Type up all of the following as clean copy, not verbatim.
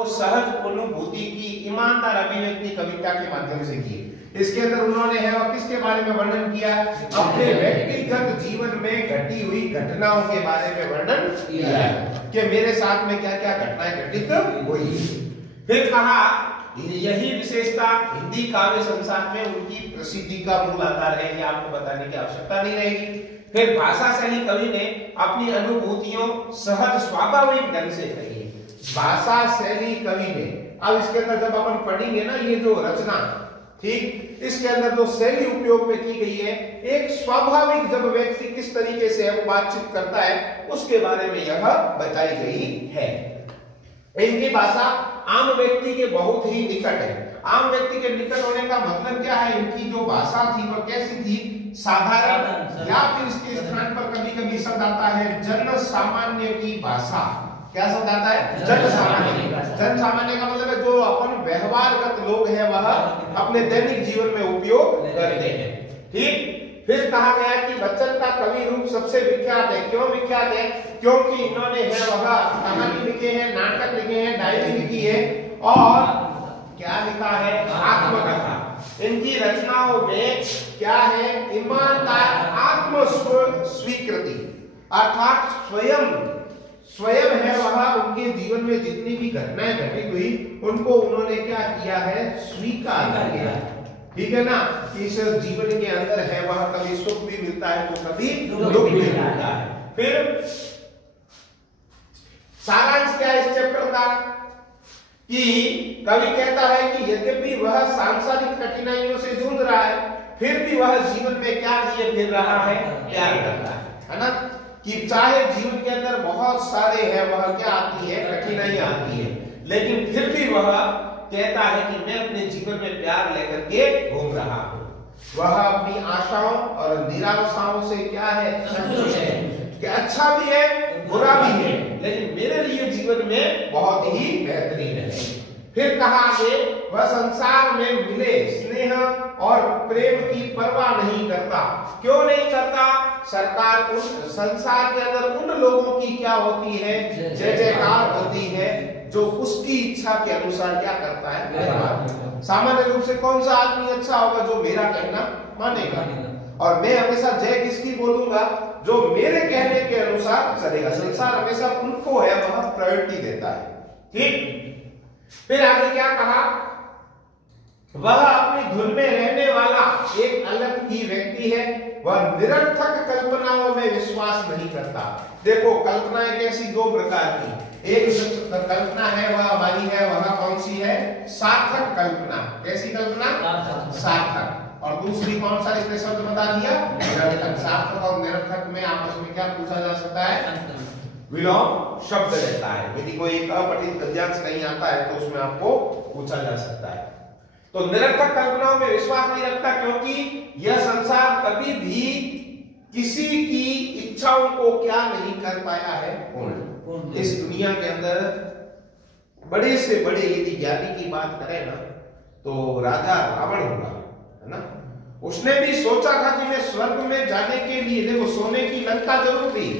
को सहज अनुभूति की ईमानदार अभिव्यक्ति कविता के माध्यम से की। इसके अंदर उन्होंने है और किसके बारे में वर्णन किया? अपने व्यक्तिगत जीवन में घटी हुई घटनाओं के बारे में वर्णन किया है कि मेरे साथ में क्या क्या घटनाएं घटित हुई। फिर कहा यही विशेषता हिंदी काव्य संसार में उनकी प्रसिद्धि का मूल आधार है, ये आपको बताने की आवश्यकता नहीं रहेगी। फिर भाषा शैली कवि ने अपनी अनुभूतियों सहज स्वाभाविक ढंग से कही। भाषा शैली कवि ने, अब इसके अंदर जब अपन पढ़ेंगे ना ये जो रचना, ठीक, इसके अंदर जो शैली उपयोग में की गई है, एक स्वाभाविक जब व्यक्ति किस तरीके से बातचीत करता है उसके बारे में यह बताई गई है। इनकी भाषा आम व्यक्ति के बहुत ही निकट है। आम व्यक्ति के निकट होने का मतलब क्या है? इनकी जो भाषा थी वह कैसी थी? साधारण, या फिर इसके स्थान पर कभी कभी शब्द आता है जन सामान्य की भाषा। क्या शब्द आता है? जन सामान्य। जन सामान्य का मतलब है जो अपन व्यवहारगत लोग हैं वह अपने दैनिक जीवन में उपयोग करते हैं, ठीक। फिर कहा गया कि बच्चन का कवि रूप सबसे विख्यात है। क्यों विख्यात है? क्योंकि इन्होंने है वह कहानी लिखे हैं, नाटक लिखे हैं, डायरी लिखी है और क्या लिखा है? आत्मकथा। इनकी रचनाओं में क्या है? ईमानदार आत्म स्वीकृति, अर्थात स्वयं है वह उनके जीवन में जितनी भी घटनाएं घटित हुई उनको उन्होंने क्या किया है? स्वीकार किया, ठीक है ना। कि इस जीवन के अंदर है वह कभी सुख भी मिलता है तो कभी दुख भी मिलता है। फिर सारांश क्या है इस चैप्टर का? कि कवि कहता है कि यद्यपि वह सांसारिक कठिनाइयों से जूझ रहा है फिर भी वह जीवन में क्या लिए फिर रहा है? प्यार करता है ना। कि चाहे जीवन के अंदर बहुत सारे है वह क्या आती है? कठिनाइयां आती है, लेकिन फिर भी वह कहता है कि मैं अपने जीवन में प्यार लेकर के घूम रहा हूं। वह अपनी आशाओं और निराशाओं से क्या है? संतुष्ट है कि अच्छा भी है बुरा भी है, लेकिन मेरे लिए जीवन में बहुत ही बेहतरीन है। फिर कहा आगे वह संसार में मिले स्नेह और प्रेम की परवाह नहीं करता। क्यों नहीं करता? सरकार उन संसार के अंदर उन लोगों की क्या होती है? जय जयकार होती है जो उसकी इच्छा के अनुसार क्या करता है? सामान्य रूप से कौन सा आदमी अच्छा होगा? जो मेरा कहना मानेगा। और मैं हमेशा जय किसकी बोलूंगा? जो मेरे कहने के अनुसार चलेगा। संसार हमेशा उनको है वह प्रायोरिटी देता है, ठीक। फिर आगे क्या कहा? वह अपनी धुन में रहने वाला एक अलग ही व्यक्ति है। वह निरर्थक कल्पनाओं में विश्वास नहीं करता। देखो कल्पनाएं कैसी? दो प्रकार की। एक कल्पना है वह हमारी है, वह कौन सी है? सार्थक कल्पना। कैसी कल्पना? सार्थक। और दूसरी कौन सा? इसने शब्द बता दिया, निरर्थक। सार्थक और निरर्थक में आपस में क्या पूछा जा सकता है? विलोम शब्द रहता है। यदि कोई एक अपठित गद्यांश नहीं आता है तो उसमें आपको पूछा जा सकता है। तो निरर्थक कल्पनाओं में विश्वास नहीं रखता क्योंकि यह संसार कभी भी किसी की इच्छाओं को क्या नहीं कर पाया है? पूर्ण। इस दुनिया के अंदर बड़े से बड़े यदि ज्ञानी की बात करें ना तो राजा रावण होगा, है ना। उसने भी सोचा था कि मैं स्वर्ग में जाने के लिए, देखो सोने की लंका जरूर थी,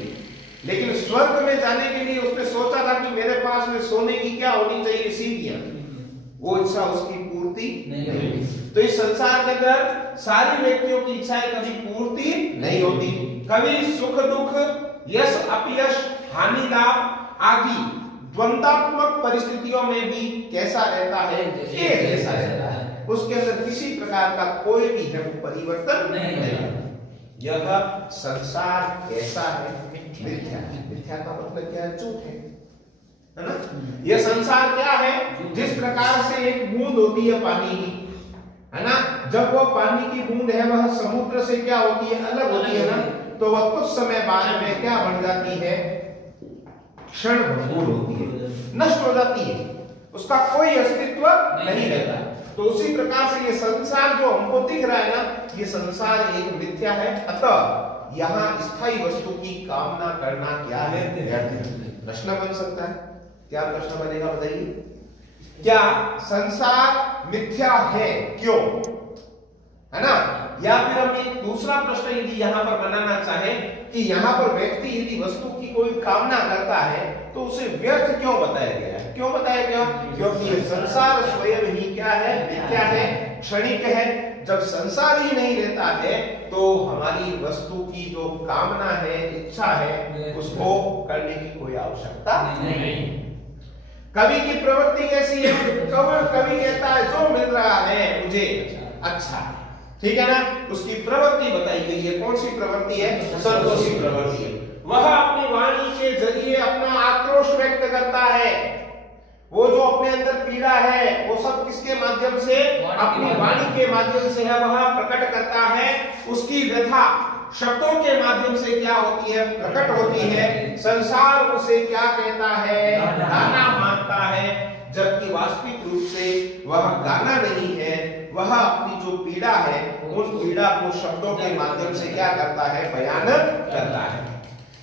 लेकिन स्वर्ग में जाने के लिए उसने सोचा था कि मेरे पास में सोने की क्या होनी चाहिए? सीढ़ियां। वो इच्छा उसकी पूर्ति नहीं हुई। तो इस संसार के अंदर सारी व्यक्तियों की इच्छाएं कभी पूर्ति नहीं होती। कभी सुख दुख, यश अपयश, हानि लाभ आदि द्वंद्वात्मक परिस्थितियों में भी कैसा रहता है? एक जैसा रहता है। उसके अंदर किसी प्रकार का कोई भी है परिवर्तन नहीं। यह संसार कैसा है? मिथ्या। मिथ्या का मतलब क्या है? झूठ है ना। यह संसार क्या है? जिस प्रकार से एक बूंद होती है पानी की, है ना, जब वो पानी की बूंद है वह समुद्र से क्या होती है? अलग होती है ना, तो वह कुछ समय बाद में क्या बन जाती है? क्षण भंगुर होती है, नष्ट हो जाती है, उसका कोई अस्तित्व नहीं रहता। तो उसी प्रकार से ये संसार जो हमको दिख रहा है ना, ये संसार एक मिथ्या है। अतः यहाँ स्थायी वस्तु की कामना करना क्या है? प्रश्न बन सकता है। क्या प्रश्न बनेगा बताइए? क्या संसार मिथ्या है? क्यों? है ना। या फिर हम एक दूसरा प्रश्न यदि यहाँ पर बनाना चाहे कि यहाँ पर व्यक्ति यदि वस्तु की कोई कामना करता है तो उसे व्यर्थ क्यों बताया गया है? क्यों बताया गया? क्योंकि ये संसार स्वयं ही क्या है? क्या है? क्षणिक है। जब संसार ही नहीं रहता है तो हमारी वस्तु की जो कामना है, इच्छा है, उसको करने की कोई आवश्यकता नहीं। कवि की प्रवृत्ति कैसी है? कवि कहता है जो मिल रहा है मुझे अच्छा है, ठीक है ना? उसकी प्रवृत्ति बताई गई है। कौन सी प्रवृत्ति है? संतोषी प्रवृत्ति है। वह अपनी वाणी के जरिए अपना आक्रोश व्यक्त करता है। वो जो अपने अंदर पीड़ा है वो सब किसके माध्यम से? अपनी वाणी के माध्यम से है, वह प्रकट करता है। उसकी व्यथा शब्दों के माध्यम से क्या होती है? प्रकट होती है। संसार उसे क्या कहता है? गाना मानता है, जबकि वास्तविक रूप से वह गाना नहीं है। वह अपनी जो पीड़ा है उस पीड़ा को शब्दों के माध्यम से क्या करता है? बयान करता है।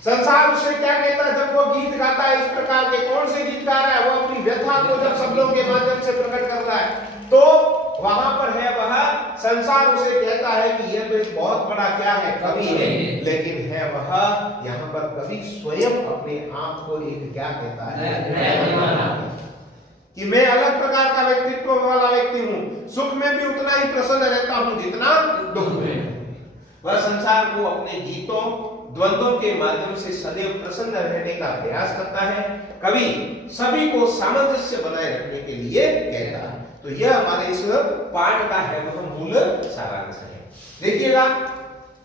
संसार उससे क्या कहता है? जब वो गीत गाता है इस प्रकार के, कौन से गीत गा रहा है? वो अपनी व्यथा को जब शब्दों के माध्यम से प्रकट कर रहा है तो वहां पर है वह संसार उसे कहता है कि यह तो एक बहुत बड़ा क्या है? कवि है। लेकिन है वह यहाँ पर कवि स्वयं अपने आप को एक क्या कहता है? कि मैं अलग प्रकार का व्यक्तित्व वाला व्यक्ति हूँ, सुख में भी उतना ही प्रसन्न रहता हूँ जितना दुख में। वह संसार को अपने गीतों द्वंद्वों के माध्यम से सदैव प्रसन्न रहने का प्रयास करता है। कवि सभी को सामंजस्य बनाए रखने के लिए कहता है। तो यह हमारे इस पाठ का है वह मूल सारांश है। देखिएगा,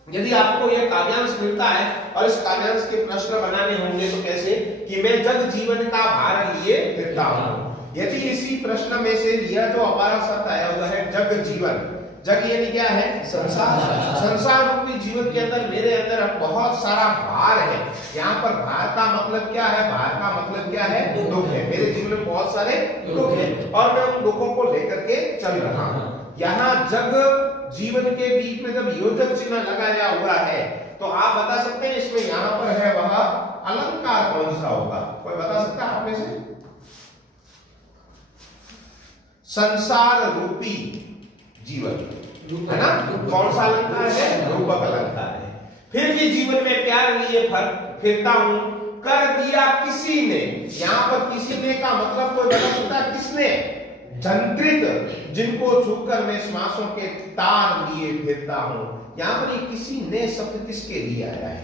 यदि आपको यह काव्यांश मिलता है और इस काव्यांश के प्रश्न बनाने होंगे तो कैसे? कि मैं जग जीवन का भार लिए फिरता हूँ। यदि इसी प्रश्न में से यह जो हमारा शब्द आया हुआ है जग जीवन, जग यानी क्या है? संसार। संसार रूपी जीवन के अंदर मेरे अंदर बहुत सारा भार है। यहाँ पर भार का मतलब क्या है? भार का मतलब क्या है? दुख है। मेरे जीवन में बहुत सारे दुख है और मैं उन दुखों को लेकर के चल रहा हूँ। यहाँ जग जीवन के बीच में जब योजक चिन्ह लगाया हुआ है तो आप बता सकते हैं इसमें यहाँ पर है वह अलंकार कौन सा होगा? कोई बता सकता है आप में से? संसार रूपी जीवन है ना? कौन सा अलंकार है? रूपक अलंकार है। फिर भी जीवन में प्यार लिए फिरता हूं, कर दिया किसी ने। यहाँ पर किसी ने का मतलब कोई बता सकता है? किसने? जंत्रित, जिनको छूकर मैं श्वासों के तार लिए फिरता हूं। यहाँ पर ये किसी ने शब्द किसके लिए आया है?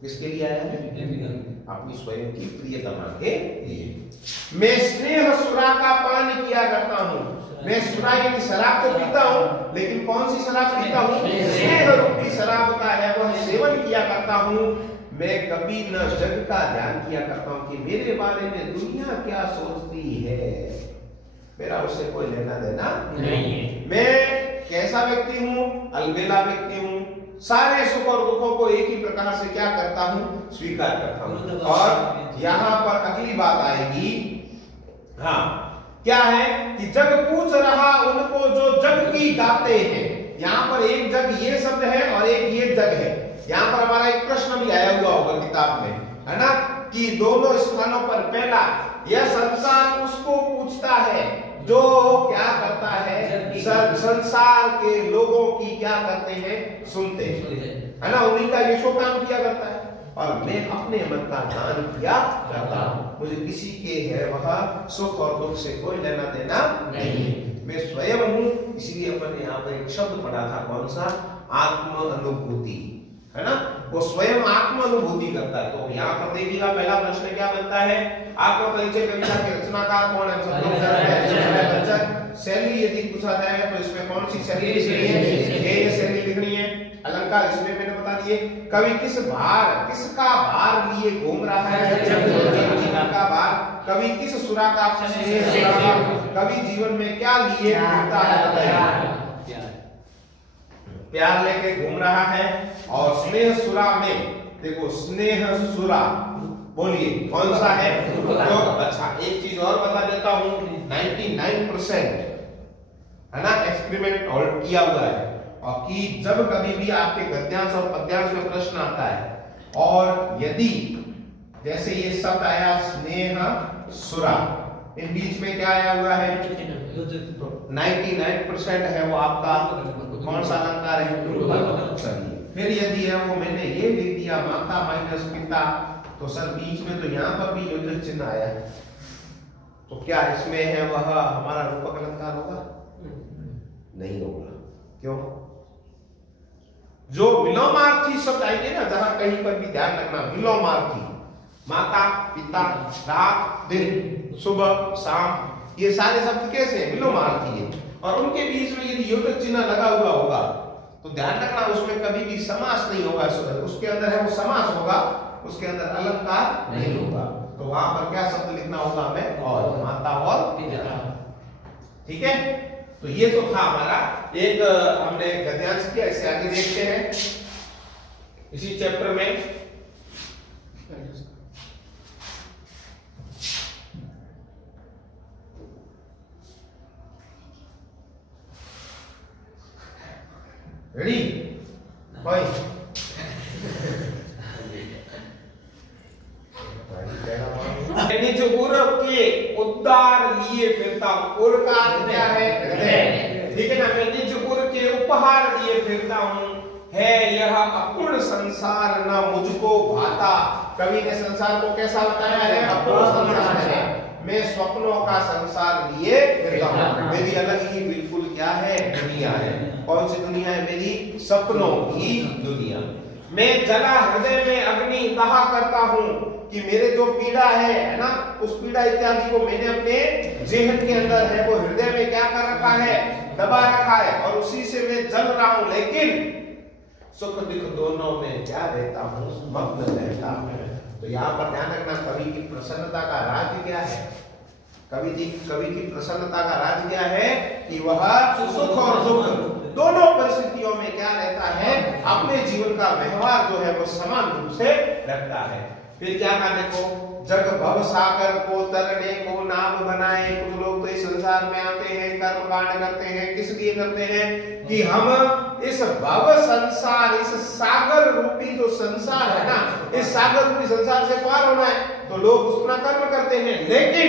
किसके लिए आया है? अपनी स्वयं की प्रियतमा के लिए। मैं स्नेह सुरा का पान किया करता हूँ। मैं सुरा यानी शराब को पीता हूँ, लेकिन कौन सी शराब पीता हूँ? स्नेह रूपी शराब का है वह सेवन किया करता हूँ। मैं कभी न जग का ध्यान किया करता हूँ कि मेरे बारे में दुनिया क्या सोचती है। मेरा उससे कोई लेना देना नहीं है। मैं कैसा व्यक्ति हूँ? अलबेला व्यक्ति हूँ। सारे सुख और दुखों को एक ही प्रकार से क्या करता हूँ? स्वीकार करता हूँ। और यहाँ पर अगली बात आएगी, हाँ क्या है? कि जग पूछ रहा उनको जो जग की गाते हैं। यहाँ पर एक जग ये शब्द है और एक ये जग है। यहाँ पर हमारा एक प्रश्न भी आया हुआ होगा किताब में, है ना? कि दोनों स्थानों पर पहला यह संसार उसको पूछता है जो क्या करता है? संसार के लोगों की क्या करते हैं? सुनते हैं, है ना? उन्हीं का यशोगान किया करता है। और मैं अपने मन का दान किया करता हूँ। मुझे किसी के है वह सुख और दुख से कोई लेना देना नहीं है। मैं स्वयं हूँ। इसलिए अपन यहाँ पर एक शब्द पढ़ा था, कौन सा? आत्म अनुभूति, है ना? वो स्वयं आत्म अनुभूति करता है। तो यहाँ पर देखिएगा पहला प्रश्न क्या बनता है? आपका परिचय, कविता के रचनाकार कौन है? सब लोग जानते हैं। शैली यदि पूछा जाए तो इसमें कौन सी शैली लिखनी है? ये शैली लिखनी है। अलंकार इसमें मैंने बता दिए। कवि किसका भार लिए घूम रहा है? जीवन का भार। कवि किस सुरा का? कवि जीवन में क्या लिए घूमता है? बताइए। प्यार लेके घूम रहा है। और स्नेह सुरा में देखो, स्नेह सुरा बोलिए कौन सा है? तो अच्छा एक चीज और बता देता हूँ, 99% है ना एक्सपेरिमेंट और किया हुआ है। और कि जब कभी भी आपके गद्यांश और पद्यांश में प्रश्न आता है और यदि जैसे ये शब्द आया स्नेह सुरा, इन बीच में क्या आया हुआ है? 99% है वो आपका कौन सा अलंकार है? फिर यदि है वो मैंने ये लिख दिया माता माइनस पिता तो सर बीच में तो यहाँ पर भी योजक चिन्ह आया है, तो क्या इसमें है वह हमारा रूपक अलंकार होगा? नहीं होगा। क्यों? जो विलोमार्थी शब्द आएंगे ना, जहां कहीं पर भी ध्यान रखना, विलोमार्थी, माता पिता, रात दिन, सुबह शाम, ये सारे शब्द कैसे हैं? विलोमार्थी है। और उनके बीच में यदि योजक चिन्ह लगा हुआ होगा तो ध्यान रखना उसमें कभी भी समास नहीं होगा। उसके अंदर है वो समास होगा, उसके अंदर अलंकार नहीं होगा। तो वहां पर क्या शब्द लिखना होगा हमें? और, माता और पिता। ठीक है, तो ये तो था हमारा एक हमने गद्यांश किया। इससे आगे देखते हैं इसी चैप्टर में रेडी भाई निज उर के उद्धार लिए फिरता हूं। उर का अर्थ क्या है? हृदय। ठीक है ना, मैं निज उर के उपहार लिए फिरता हूं, है यह अपूर्ण संसार न मुझको भाता। कवि ने संसार को कैसा बताया है? अपूर्ण संसार है। मैं स्वप्नों का संसार लिए फिरता हूं। मेरी अलग ही बिल्कुल क्या है? दुनिया है। कौन सी दुनिया है मेरी? सपनों की दुनिया। मैं जला हृदय में अग्नि दहा करता हूं, कि मेरे जो पीड़ा है ना, उस पीड़ा इत्यादि को मैंने अपने जेहन के अंदर है वो हृदय में क्या कर रखा है? दबा रखा है, और उसी से मैं जल रहा हूं। लेकिन सुख दुख दोनों में क्या रहता हूं? मग्न रहता हूं। तो यहाँ पर ध्यान रखना, कवि की प्रसन्नता का राज क्या है? कवि की प्रसन्नता का राज क्या है? कि वह सुख और दुख दोनों परिस्थितियों में क्या रहता है? अपने जीवन का व्यवहार जो है वो समान रूप से रखता है। फिर क्या कहा देखो, जग भव सागर को तरने को नाम बनाए। कुछ लोग तो इस संसार में आते हैं, कर्म कांड करते हैं। किस लिए करते हैं? कि हम इस भव संसार, इस सागर रूपी जो संसार है ना, इस सागर रूपी संसार से पार होना है, तो लोग उसका कर्म करते हैं। लेकिन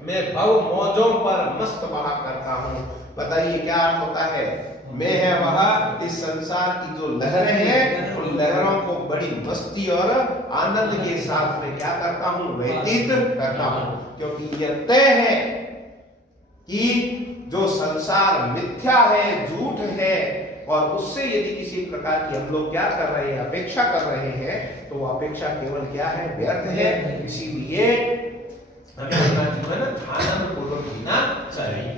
मैं भव मौजों पर मस्त बहा करता हूं। बताइए क्या अर्थ होता है? मैं है वह इस संसार की जो लहरें हैं, उन लहरों को बड़ी मस्ती और आनंद के साथ में क्या करता हूं? व्यतीत करता हूं। क्योंकि यह तय है कि जो संसार मिथ्या है, झूठ है, और उससे यदि किसी प्रकार की हम लोग क्या कर रहे हैं? अपेक्षा कर रहे हैं, तो वो अपेक्षा केवल क्या है? व्यर्थ है। इसीलिए हमें अपना जीवन आनंद पूर्वक जीना चाहिए।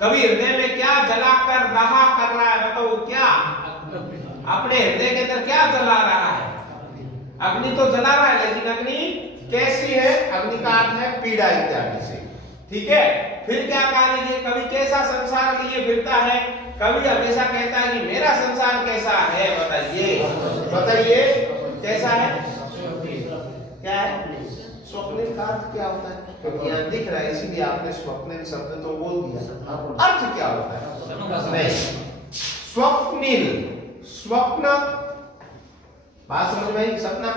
कभी हृदय में क्या जलाकर दहा कर रहा है? बताओ क्या? अपने हृदय के अंदर क्या जला रहा है? अग्नि तो जला रहा है, लेकिन अग्नि कैसी है? अग्नि का अर्थ है पीड़ा इत्यादि से। ठीक है, फिर क्या कहा? कवि कैसा संसार लिए फिरता है? कवि हमेशा कहता है कि मेरा संसार कैसा है? बताइए कैसा है? क्या है? स्वप्निल का अर्थ क्या होता है? क्योंकि यहाँ दिख रहा है, इसीलिए आपने स्वप्निल शब्द तो बोल दिया। अर्थ क्या होता है? नहीं, स्वप्निल, स्वप्न, बात समझ में आई? सपना।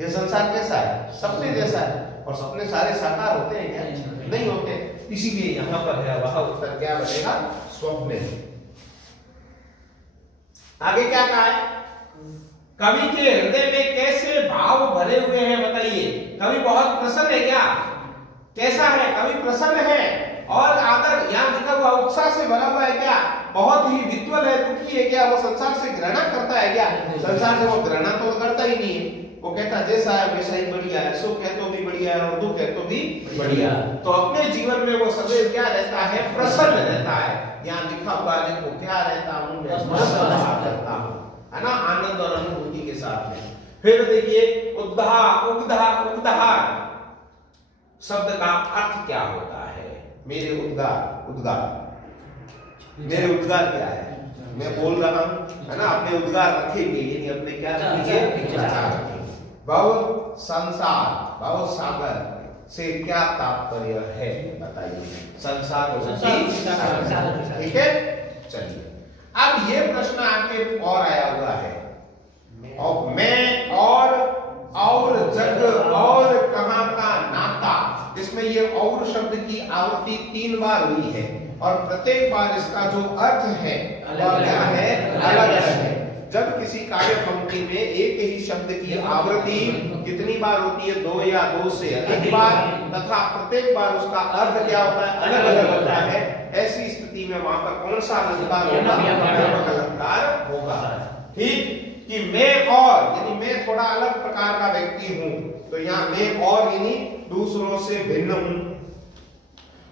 ये संसार कैसा है? सपने जैसा है। और सपने सारे साकार होते हैं क्या? नहीं होते। इसीलिए यहाँ पर है वह उत्तर क्या बनेगा? स्वप्निल। आगे क्या कहा है? कवि के हृदय में कैसे भाव भरे हुए हैं? बताइए। कवि बहुत प्रसन्न है क्या? कैसा है? कवि प्रसन्न है और आदर, यहाँ लिखा हुआ उत्साह से भरा हुआ है क्या? बहुत ही विद्वल है, दुखी है क्या? वो संसार से घृणा करता है क्या? संसार से वो घृणा तो करता ही नहीं है। वो कहता जैसा है वैसा ही बढ़िया है, सुख है तो भी बढ़िया है और दुख है तो भी बढ़िया। तो अपने जीवन में वो सदैव क्या रहता है? प्रसन्न रहता है। यहाँ लिखा हुआ देखो क्या रहता हूँ? रहता हूँ, है ना, आनंद और अनुभूति के साथ में। फिर देखिए उद्धार शब्द का अर्थ क्या होता है? मेरे उद्गार क्या है? मैं बोल रहा हूं, है ना, अपने उद्गार रखेंगे, यानी अपने क्या रखेंगे? भव संसार, भव सागर से क्या तात्पर्य है? बताइए। संसार, ठीक है। चलिए, अब ये प्रश्न आपके और आया हुआ है, और मैं और जग और कहां का नाता। इसमें ये और शब्द की आवृत्ति 3 बार हुई है, और प्रत्येक बार इसका जो अर्थ है वह क्या है? अलग है। जब किसी काव्य पंक्ति में एक ही शब्द की आवृत्ति कितनी बार होती है, 2 या 2 से अधिक बार, तथा प्रत्येक बार उसका अर्थ क्या होता है, अलग अलग होता है, ऐसी स्थिति में वहां पर कौन सा अलंकार होगा, व्यापक अलंकार होगा। ठीक, कि मैं और यानी मैं थोड़ा अलग प्रकार का व्यक्ति हूं, तो यहाँ मैं और यानी दूसरों से भिन्न हूं।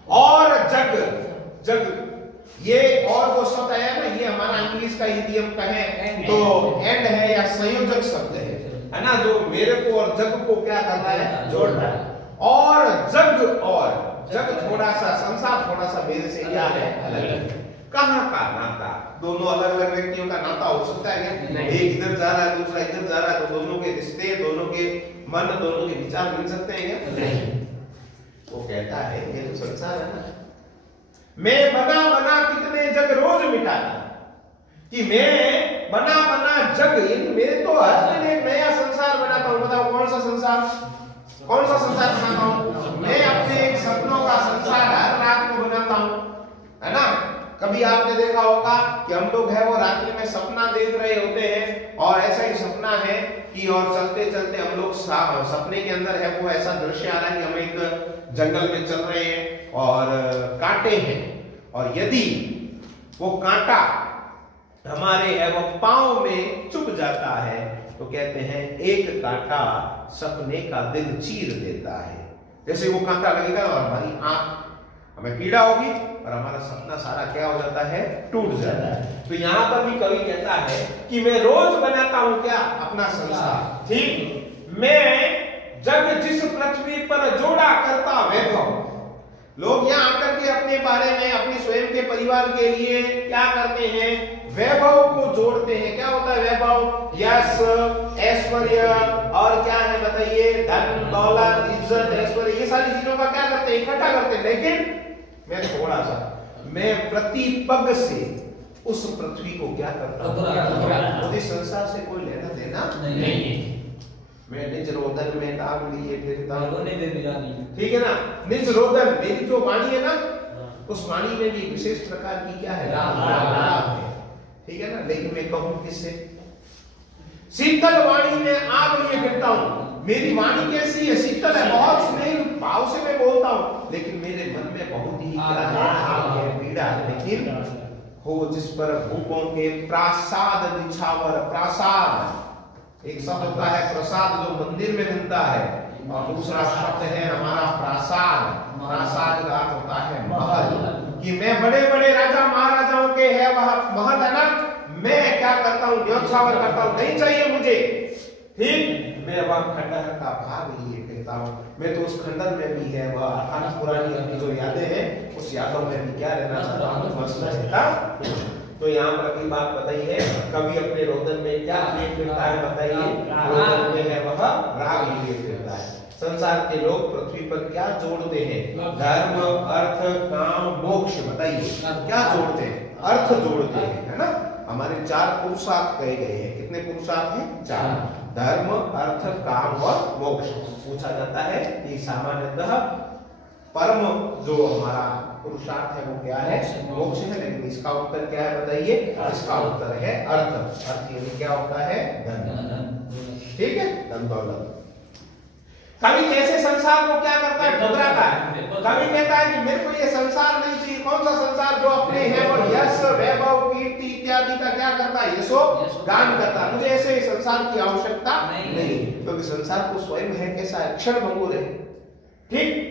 और जग, जग ये और जो शब्द है ना, ये हमारा इंग्लिश का यदि हम कहें तो एंड है या संयोजक शब्द है ना, जो मेरे को और जग को क्या कर रहा है, जोड़ रहा है। और जग थोड़ा सा, संसार थोड़ा सा मेरे से क्या है, अलग। कहाँ का नाता, दोनों अलग अलग व्यक्तियों का नाता हो सकता है क्या? एक इधर जा रहा है, दूसरा इधर जा रहा है, तो दोनों के रिश्ते, दोनों के मन, दोनों के विचार मिल सकते हैं क्या? नहीं। वो कहता है ये तो संसार है ना, मैं बना बना कितने जग रोज मिटाता, कि मैं बना बना जग, यानी मेरे तो हर दिन एक नया संसार बनाता हूं। बताओ कौन सा संसार, कौन सा संसार बनाता हूं? मैं अपने एक सपनों का संसार हर रात को बनाता हूं, है ना। कभी आपने देखा होगा कि हम लोग है वो रात्रि में सपना देख रहे होते हैं, और ऐसा ही सपना है कि और चलते चलते हम लोग सपने के अंदर है वो ऐसा दृश्य आ रहा है कि हम एक जंगल में चल रहे हैं और कांटे हैं, और यदि वो कांटा हमारे है वो पांव में चुभ जाता है, तो कहते हैं एक कांटा सपने का दिल चीर देता है। जैसे वो कांटा लगेगा और हमारी आंख हमें पीड़ा होगी और हमारा सपना सारा क्या हो जाता है, टूट जाता है। तो यहां पर भी कवि कहता है कि मैं रोज बनाता हूं क्या, अपना संसार। ठीक, मैं जग जिस पृथ्वी पर जोड़ा करता वैभव, लोग यहाँ आकर के अपने बारे में, अपने स्वयं के परिवार के लिए क्या करते हैं, वैभव को जोड़ते हैं। क्या होता है वैभव, यश, ऐश्वर्य, और क्या है बताइए, धन दौलत, इज्जत, ऐश्वर्य, ये सारी चीजों का क्या करते हैं, इकट्ठा करते हैं। लेकिन मैं थोड़ा सा, मैं प्रति पग से उस पृथ्वी को क्या करता हूं, मुझे संसार से कोई लेना देना नहीं। मैं निज रोदन में दाग लिए फिरता हूं, ठीक है ना। निज रोदन, मेरी जो वाणी है ना, उस वाणी में भी विशेष प्रकार की क्या है, राग है, ठीक है ना। लेकिन मैं कहूं किससे, शीतल वाणी में आग लिए फिरता हूं। मेरी वाणी कैसी है, शीतल है, बहुत स्नेह भाव से मैं बोलता हूं, लेकिन मेरे मन में बहुत ही क्या है, आग है, पीड़ा है। लेकिन हो जिस पर भूपों के प्रासाद निछावर, प्रासाद एक शब्द होता है प्रसाद जो मंदिर में मिलता है, और दूसरा शब्द है हमारा प्रासाद। प्रासाद का अर्थ होता है महल, कि मैं बड़े बड़े राजा महाराजाओं के है वह महल है ना, मैं क्या करता हूं, न्योछावर करता हूं, नहीं चाहिए मुझे। ठीक, मैं वह खंडहर का भाग लिए कहता हूं, मैं तो उस खंडहर में भी है वह अर्थात पुरानी अपनी जो यादें हैं, उस यादों में भी क्या रहना चाहता हूं, मस्त रहता। तो यहाँ पर अगली बात बताइए, कवि अपने रोदन में क्या लिए फिरता है, बताइए, रोदन में है वह राग लिए फिरता है। संसार के लोग पृथ्वी पर क्या जोड़ते हैं, धर्म, अर्थ, काम, मोक्ष, बताइए क्या जोड़ते हैं, अर्थ जोड़ते हैं, है ना। हमारे 4 पुरुषार्थ कहे गए हैं, कितने पुरुषार्थ हैं, 4, धर्म, अर्थ, काम और मोक्ष। पूछा जाता है कि सामान्यतः परम जो हमारा पुरुषार्थ है वो क्या है, मोक्ष है, लेकिन इसका उत्तर क्या है बताइए, इसका उत्तर है अर्थ। अर्थ यानी क्या होता है, धन, ठीक है, धन दौलत। कवि कैसे संसार को क्या करता है, ठुकराता है। कवि कहता है कि मेरे को ये संसार नहीं चाहिए। कौन सा संसार, जो अपने है वो यश, वैभव, कीर्ति इत्यादि का क्या करता है, यशो गान करता है। मुझे ऐसे संसार की आवश्यकता नहीं, क्योंकि संसार को स्वयं है कैसा है, क्षण भंगुर है। ठीक,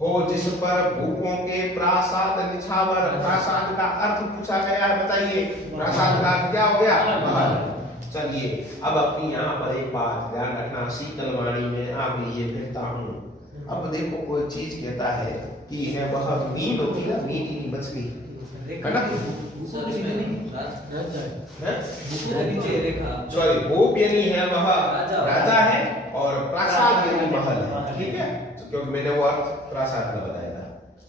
हो जिस पर भूपों के प्रासाद निछावर, प्रासाद का अर्थ पूछा गया है, बताइए प्रासाद का क्या हो गया, महल। चलिए अब अपनी यहाँ पर एक बात ध्यान रखना, शीतल वाणी में आग लिए फिरता हूँ। अब देखो कोई चीज कहता है कि है वह मीन होगी ना, मीन मछली है ना, सॉरी, भूप यानी है वह राजा है, और प्रासाद यानी महल है, ठीक है, क्योंकि मैंने वो अर्थ प्रासाद का बताया था।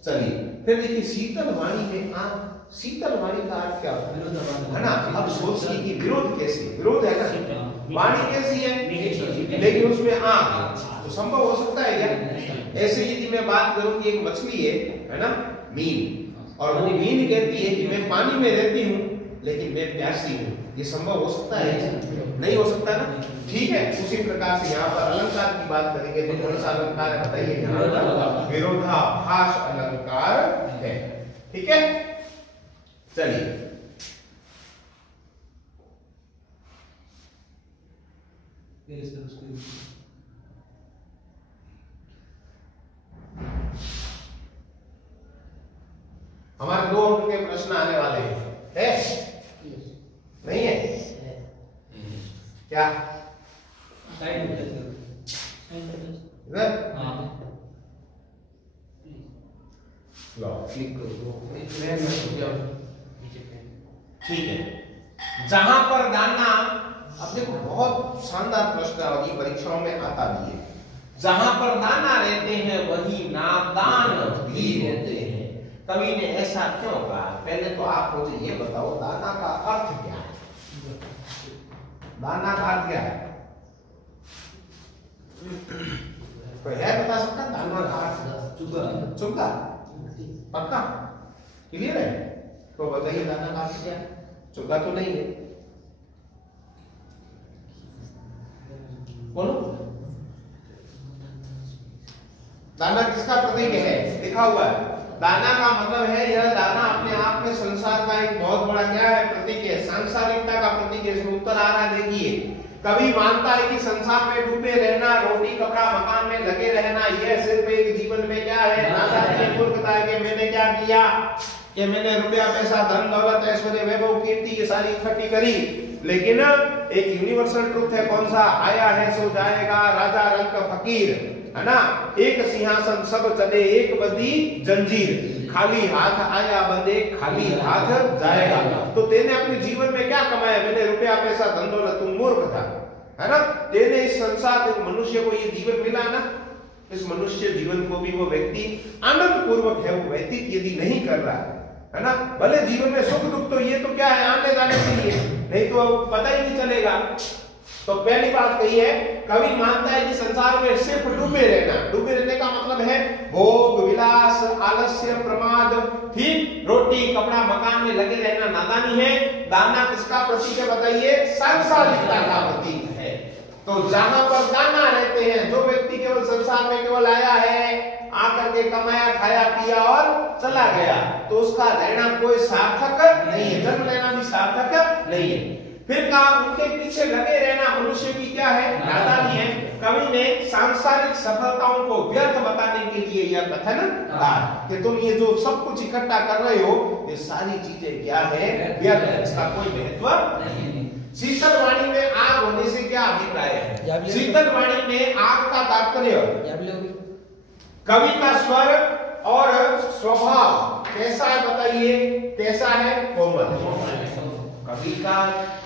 चलिए फिर देखिए, शीतल वाणी में आग, शीतल वाणी का अर्थ क्या है ना। अब सोचिए कि विरोध कैसे, विरोध है ना, वाणी कैसी है लेकिन उसमें आग, तो संभव हो सकता है क्या। ऐसे यदि मैं बात करूं कि एक मछली है ना, मीन, और वो मीन कहती है कि मैं पानी में रहती हूं लेकिन मैं प्यासी हूं, ये संभव हो सकता है? नहीं हो सकता ना। ठीक है, उसी प्रकार से यहाँ पर अलंकार की बात करेंगे तो कौन सा अलंकार है बताइए? विरोधाभास अलंकार है। ठीक है, चलिए हमारे 2 अंक के प्रश्न आने वाले हैं। है? नहीं है? क्या इधर लो क्लिक करो। ठीक है, जहां पर दाना, अब देखो बहुत शानदार प्रश्न और ये परीक्षाओं में आता भी है। जहां पर दाना रहते हैं वही नादान भी रहते हैं। कवि ने ऐसा क्यों कहा? पहले तो आप मुझे ये बताओ दाना का अर्थ क्या है? दाना का अर्थ क्या है? कोई है बता सकता? दाना का अर्थ चुगा पक्का क्लियर है? तो बताइए दाना का अर्थ क्या है? चुगा तो नहीं है, बोलो। दाना किसका प्रतीक है? लिखा हुआ है दाना का मतलब है यह दाना अपने आप में संसार का एक बहुत बड़ा क्या है? प्रतीक है, सांसारिकता का प्रतीक है। इसमें उत्तर आ रहा है, देखिए। कवि मानता है कि संसार में डूबे रहना, रोटी कपड़ा मकान में लगे रहना, यह सिर्फ एक जीवन में क्या है? नादानी मूर्खता है कि मैंने क्या किया कि मैंने रुपया पैसा धन दौलत ऐश्वर्य वैभव कीर्ति ये सारी इकट्ठी करी। लेकिन एक यूनिवर्सल ट्रुथ है, कौन सा? आया है सो जाएगा, राजा रंग फकीर, है ना? एक सिंहासन सब चले एक बदी जंजीर, खाली हाथ आया बंदे खाली हाथ जाएगा। तो तेने अपने जीवन में क्या कमाया? मैंने रुपया पैसा धन दौलत, तुम मूर्ख था, है ना? तेने इस संसार को, मनुष्य को ये जीवन मिला ना, इस मनुष्य जीवन को भी वो व्यक्ति आनंद पूर्वक है वो व्यतीत यदि नहीं कर रहा है ना, भले जीवन में सुख दुख तो ये तो क्या है? आने जाने के लिए, नहीं तो पता ही नहीं चलेगा। तो पहली बात कही है, कवि मानता है कि संसार में सिर्फ डूबे रहना। डूबे रहने का मतलब है भोग विलास आलस्य प्रमाद, ठीक, रोटी कपड़ा मकान में लगे रहना नादानी है। दाना किसका प्रतीक है बताइए? सांसारिकता का प्रतीक है। तो जहां पर दाना रहते हैं, जो व्यक्ति केवल संसार में केवल आया है, आकर के कमाया खाया पिया और चला गया, तो उसका रहना कोई सार्थक नहीं है, जन्म लेना भी सार्थक नहीं है। फिर कहा उनके पीछे लगे रहना मनुष्य की क्या है? नादानी है। कवि ने सांसारिक सफलताओं को व्यर्थ बताने के लिए यह कथन कहा कि तुम ये जो सब कुछ इकट्ठा कर रहे हो, ये सारी चीजें क्या है? व्यर्थ है, इसका कोई महत्व नहीं। शीतल वाणी में आग होने से क्या अभिप्राय है? शीतल वाणी में आग का तात्पर्य कवि का स्वर और स्वभाव कैसा है बताइए? कैसा है? कोमल। कवि का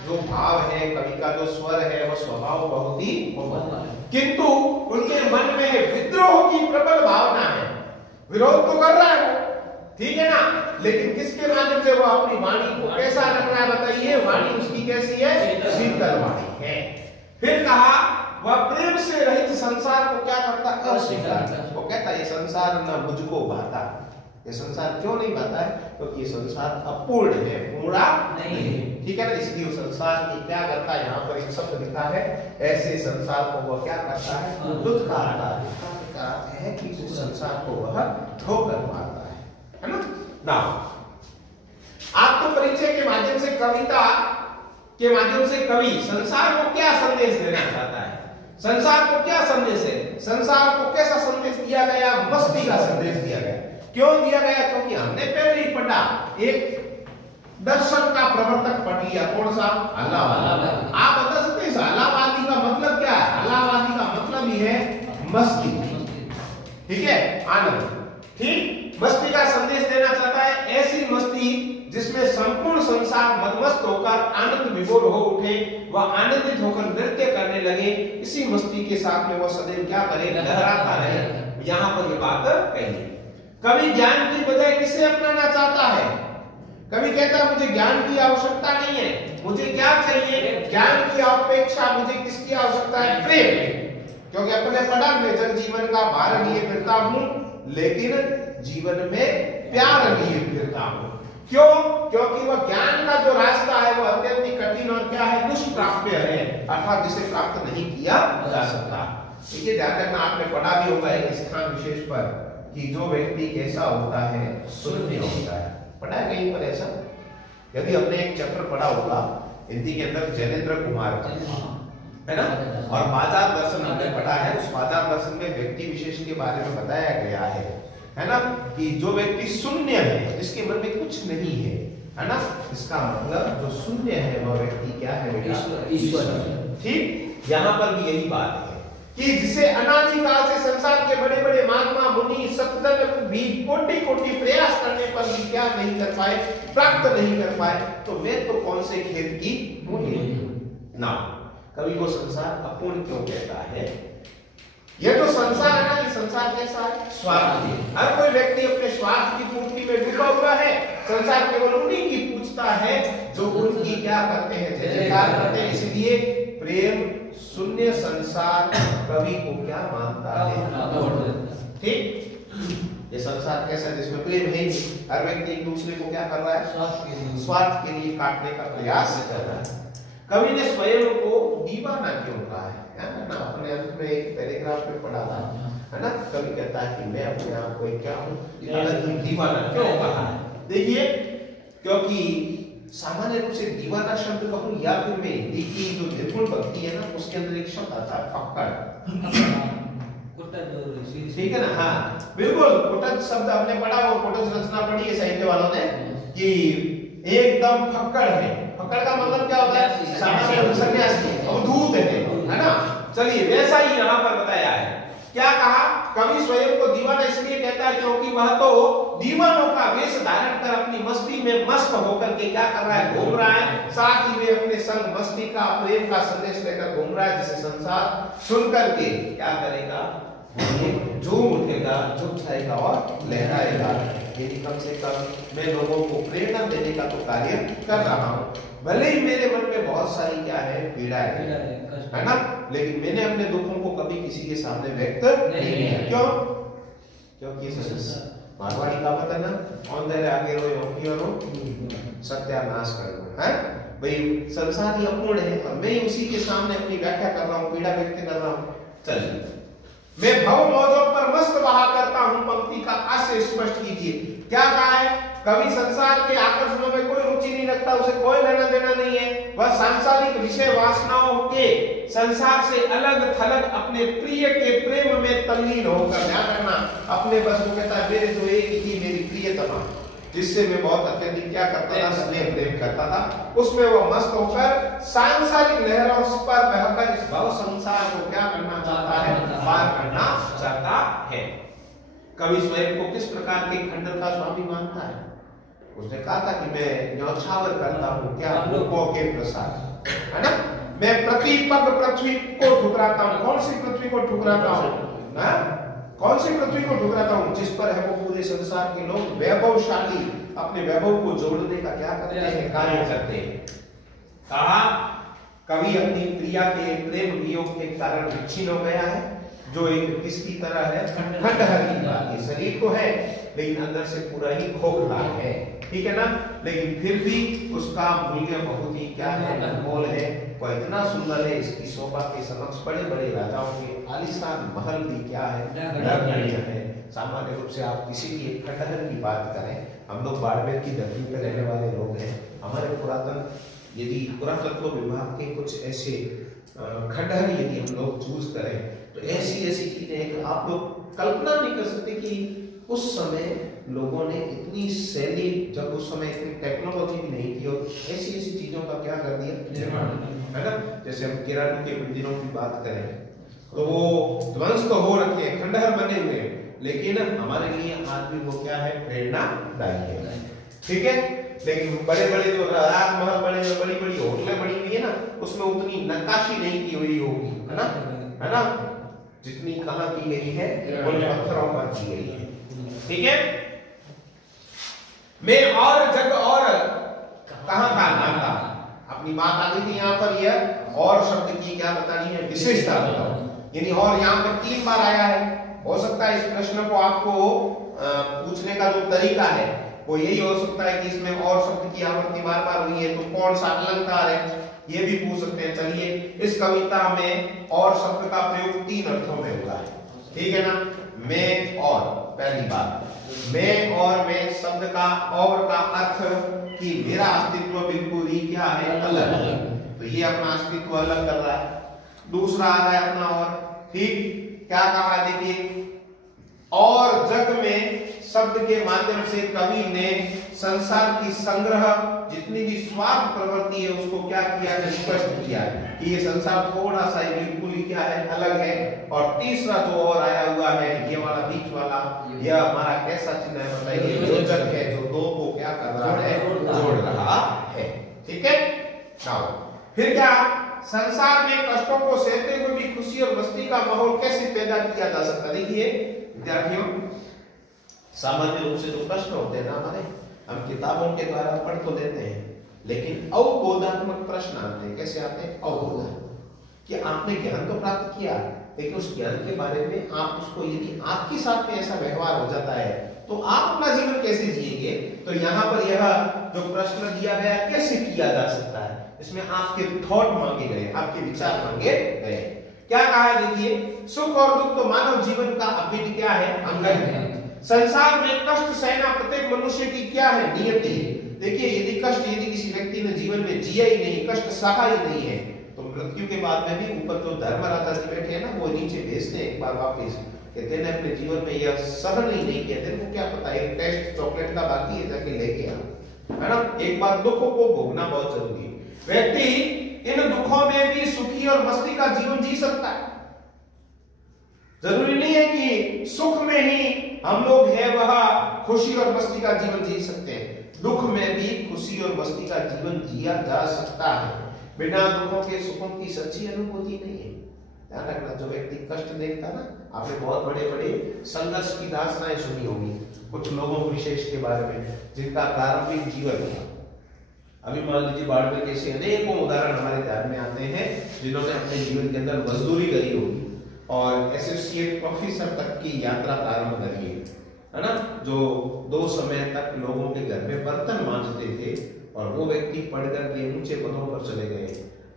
जो भाव है, कवि का जो स्वर है, वो स्वभाव बहुत ही कोमल, किंतु उनके मन में विद्रोह की प्रबल भावना है। विरोध तो कर रहा है, ठीक है ना, लेकिन किसके माध्यम से? वो अपनी वाणी को कैसा रख रहा है बताइए? वाणी उसकी कैसी है? शीतल वाणी है। फिर कहा वह प्रेम से रहित संसार को क्या करता? अस्वीकार। वो कहता ये संसार न मुझको भाता। ये संसार क्यों नहीं भाता है? क्योंकि ये संसार अपूर्ण है, पूरा नहीं है, ठीक है ना। इसलिए वो संसार की क्या करता है? यहाँ पर एक शब्द लिखा है, ऐसे संसार को वह क्या करता है? दुत्कारता है कि उस संसार को वह ठोकर मारता है ना। ना आत्मपरिचय के माध्यम से, कविता के माध्यम से कवि संसार को क्या संदेश देना चाहता है? संसार को क्या संदेश है? संसार को कैसा संदेश दिया गया? मस्ती का संदेश दिया गया। क्यों दिया गया? क्योंकि हमने पहले ही पढ़ा, एक दर्शन का प्रवर्तक पढ़ लिया, कौन सा? अल्लाहवादी। आप बता सकते हैं अल्लाहवादी का मतलब क्या है? अल्लाहवादी का मतलब ही है मस्ती, ठीक है, आनंद, ठीक, मस्ती का संदेश देना चाहता है। ऐसी मस्ती जिसमें संपूर्ण संसार मदमस्त होकर आनंद विभोर हो उठे, वह आनंदित होकर नृत्य करने लगे। इसी मस्ती के साथ में वह सदैव क्या करे? लहराता रहे। यहाँ पर ये बात कही। कवि ज्ञान की बजाय किसे अपनाना चाहता है? कवि कहता है मुझे ज्ञान की आवश्यकता नहीं है, मुझे क्या चाहिए? ज्ञान की अपेक्षा मुझे किसकी आवश्यकता है? प्रेम। क्योंकि अपने पढ़ा में जन जीवन का भार लिए फिरता हूं, लेकिन जीवन में प्यार लिए फिरता हूं। क्यों? क्योंकि वह ज्ञान का जो रास्ता है वो अत्यंत कठिन और क्या है, दुष्प्राप्य है, अर्थात जिसे प्राप्त नहीं किया जा सकता। देखिए ध्यान रखना, आपने पढ़ा भी होगा एक स्थान विशेष पर कि जो व्यक्ति कैसा होता है, शून्य होता है। पढ़ा है कहीं पर ऐसा? यदि हमने एक चैप्टर पढ़ा होगा हिंदी के अंदर जैनेन्द्र कुमार का, है ना, और बाजार दर्शन हमने पढ़ा है। उस बाजार दर्शन में व्यक्ति विशेष के बारे में बताया गया है ना, कि जो व्यक्ति शून्य है, जिसके मन में कुछ नहीं है ना, इसका मतलब जो शून्य है वह व्यक्ति क्या है बेटा, ईश्वर। ठीक, यहाँ पर भी यही बात है कि जिसे अनादिकाल से संसार के बड़े बड़े महात्मा मुनि सत्संग भी कोटि कोटि प्रयास करने पर भी क्या नहीं कर पाए, प्राप्त नहीं कर पाए, तो वे तो कौन से खेत की मूली ना। कवि को संसार अपूर्ण क्यों कहता है? ये तो संसार है ना, ये संसार कैसा है, स्वार्थी। हर कोई व्यक्ति अपने स्वार्थ की पूर्ति में डूबा हुआ है। संसार केवल उन्हीं की पूछता है जो उनकी क्या करते हैं, जयकार करते हैं। इसलिए प्रेम शून्य संसार कवि को क्या मानता है? ठीक, ये संसार कैसा है जिसमें प्रेम है नहीं, हर व्यक्ति एक दूसरे को क्या कर रहा है, स्वार्थ के लिए काटने का प्रयास कर रहा है। कवि ने स्वयं को दीवाना क्यों कहा है ना, अपने अंत में एक पैराग्राफ में पढ़ा था, है ना, कवि कहता है कि मैं अपने आप को क्या हूँ, दीवाना क्यों कहा है? देखिए, क्योंकि सामान्य रूप से दीवाना शब्द कहूँ या फिर मैं हिंदी की जो निर्गुण भक्ति है ना, उसके अंदर एक शब्द आता है फक्कड़। ठीक है ना, हाँ बिल्कुल, कुटज शब्द हमने पढ़ा, वो कुटज रचना पढ़ी है साहित्य वालों ने, कि एकदम फक्कड़ है। फक्कड़ का मतलब क्या होता है, सामान्य सन्यासी, अवधूत है ना। चलिए वैसा ही यहाँ पर बताया है। क्या कहा? कवि स्वयं को दीवाना इसलिए कहता है क्योंकि वह तो दीवानों का वेश धारण कर अपनी मस्ती में मस्त होकर के क्या कर रहा है, घूम रहा है। साथ ही वे अपने संग मस्ती का, प्रेम का संदेश लेकर घूम रहा है, जिसे संसार सुन करके क्या करेगा, झूम उठेगा, झुक जाएगा और लहराएगा। यदि कम से कम मैं लोगों को प्रेरणा देने का तो कार्य कर रहा हूँ, भले ही मेरे मन में बहुत सारी क्या है, पीड़ा है ना, लेकिन मैंने अपने दुखों को कभी किसी के सामने व्यक्त नहीं किया। क्यों? क्योंकि मारवाड़ी का पता ना, औंधे आगे रो सत्यानाश कर लो, है भाई, संसार ही अपूर्ण है और मैं उसी के सामने अपनी व्याख्या कर रहा हूँ, पीड़ा व्यक्त कर रहा हूँ। चलिए, मैं भव मौजों पर मस्त बहा करता हूं, पंक्ति का आशय स्पष्ट कीजिए। क्या कहा है? कवि संसार के आकर्षणों में कोई रुचि नहीं रखता, उसे कोई लेना देना नहीं है। वह सांसारिक विषय वासनाओं के संसार से अलग थलग अपने प्रिय के प्रेम में तल्लीन होकर, ध्यान रखना, अपने बस वो कहता है मेरे तो एक ही मेरी प्रियतमा, जिससे मैं बहुत अत्यधिक क्या करता था, स्नेह प्रेम करता था, उसमें वो मस्त होकर सांसारिक लहरों पर बहकर इस भव संसार को क्या करना चाहता है, पार करना चाहता है। कवि स्वयं को किस प्रकार के खंडन का स्वामी मानता है? उसने कहा था कि मैं न्यौछावर करता हूँ क्या, लोगों के प्रसाद, है ना, मैं प्रति पग पृथ्वी को ठुकराता हूँ। कौन सी पृथ्वी को ठुकराता हूँ? कौन सी पृथ्वी को ठुकराता हूँ? जिस पर है वो पूरे संसार के लोग वैभवशाली अपने वैभव को जोड़ने का क्या करते हैं, कार्य करते हैं। कहा कवि अपनी प्रिया के प्रेम वियोग के कारण विच्छिन्न हो गया है, जो एक किसकी तरह है, खंडहर की तरह। ये शरीर तो है लेकिन अंदर से पूरा ही खोखला है, ठीक है ना, लेकिन फिर भी उसका मूल्य बहुत ही क्या है, अनमोल है। वह इतना सुंदर है, इसकी शोभा के समक्ष बड़े बड़े राजाओं के आलीशान महल भी क्या है, नगण्य है। सामान्य रूप से आप किसी भी एक खंडहर की बात करें, हम लोग बाड़मेर की धरती पर रहने वाले लोग हैं, हमारे पुरातन यदि पुरातत्व विभाग के कुछ ऐसे खंडहर यदि हम लोग चूज करें तो ऐसी ऐसी चीजें आप लोग कल्पना नहीं कर सकते कि उस समय लोगों ने इतनी शैली, जब उस समय इतनी टेक्नोलॉजी भी नहीं थी, और ऐसी ऐसी चीजों का क्या कर दिया, निर्माण, है ना। जैसे हम केरालू के मंदिरों की बात करें तो वो ध्वंस तो हो रखे हैं, खंडहर बने हुए हैं, लेकिन हमारे लिए आज भी वो क्या है, प्रेरणादायी है, ठीक है। लेकिन बड़े बड़े जो राजमहल बने, जो बड़ी बड़ी होटलें बनी हुई है ना, उसमें उतनी नक्काशी नहीं की हुई होगी, है ना, जितनी कहाँ की गई है, उन पत्थरों पर की गई है, ठीक है। मैं और जग और कहाँ का नाता, अपनी बात आ गई थी यहाँ पर, यह और शब्द की क्या बतानी है, विशेषता बताओ, यानी और यहाँ पर 3 बार आया है। हो सकता है इस प्रश्न को आपको पूछने का जो तरीका है वो यही हो सकता है कि इसमें और शब्द की आवृत्ति बार बार हुई है, तो कौन सा अलंकार है ये भी पूछ सकते हैं। चलिए, इस कविता में और शब्द का प्रयोग 3 अर्थों में हुआ है, ठीक है ना। मैं और, पहली बात, मैं और में शब्द का और का अर्थ कि मेरा अस्तित्व बिल्कुल ही क्या है, अलग है, तो ये अपना अस्तित्व अलग कर रहा है। दूसरा आ रहा है अपना और, ठीक, क्या कहा देखिए, और जग में शब्द के माध्यम से कवि ने संसार की संग्रह जितनी भी स्वार्थ प्रवृत्ति है उसको क्या किया है, स्पष्ट किया है कि ये संसार थोड़ा सा बिल्कुल ही क्या है, अलग है। और तीसरा जो और आया हुआ है, ये वाला बीच वाला, यह हमारा कैसा चिन्ह है बताइए, योजक है, जो दो को क्या कर रहा है, जोड़ रहा है, ठीक है। फिर क्या, संसार में कष्टों को सहते हुए भी खुशी और मस्ती का माहौल कैसे पैदा किया जा सकता है। देखिए विद्यार्थियों, सामान्य रूप से जो कष्ट होते हैं ना हमारे, हम किताबों के द्वारा पढ़ तो लेते हैं, लेकिन अवबोधात्मक प्रश्न आते हैं। कैसे आते हैं, अवबोधात्मक, कि आपने ज्ञान तो प्राप्त किया, लेकिन उस ज्ञान के बारे में आप उसको, यदि आपके साथ में ऐसा व्यवहार हो जाता है तो आप अपना जीवन कैसे जिएंगे। तो यहाँ पर यह जो प्रश्न दिया गया कैसे किया जा सकता है, इसमें आपके थॉट मांगे गए, आपके विचार मांगे गए। क्या कहा है देखिए, सुख और दुख तो मानव जीवन का अभिन्न क्या है, अंग है। संसार में कष्ट सहना प्रत्येक मनुष्य की क्या है, नियति है। देखिए यदि कष्ट, यदि किसी व्यक्ति ने जीवन में जिया ही नहीं, कष्ट सहा ही नहीं है, तो मृत्यु के बाद में भी ऊपर जो धर्मराजा जी बैठे हैं ना, वो नीचे भेजते हैं एक बार वापिस, कहते हैं अपने जीवन में यह सहन ही नहीं किया, तेरे को क्या पता, एक टेस्ट चॉकलेट का बाकी है, जाके लेके आ, है ना। एक बार दुखों को भोगना बहुत जरूरी है। व्यक्ति इन दुखों में भी सुखी और मस्ती का जीवन जी सकता है। जरूरी नहीं है कि सुख में ही हम लोग हैं वह खुशी और मस्ती का जीवन जी सकते हैं, दुख में भी खुशी और मस्ती का जीवन जिया जा सकता है। बिना दुखों के सुखों की सच्ची अनुभूति नहीं है। ध्यान रखना, जो व्यक्ति कष्ट देखता ना, आपने बहुत बड़े बड़े संघर्ष की दास्तानें सुनी होगी कुछ लोगों विशेष के बारे में, जिनका प्रारंभिक जीवन था। अभी मान लीजिए बाड़मेर के ऐसे अनेकों उदाहरण हमारे ध्यान में आते हैं, जिन्होंने अपने जीवन के अंदर मजदूरी करी होगी और एसोसिएट प्रोफेसर तक की यात्रा प्रारंभ करी है ना, जो 2 समय तक लोगों के घर में बर्तन मांजते थे और वो व्यक्ति पढ़ करके ऊंचे पदों पर चले गए।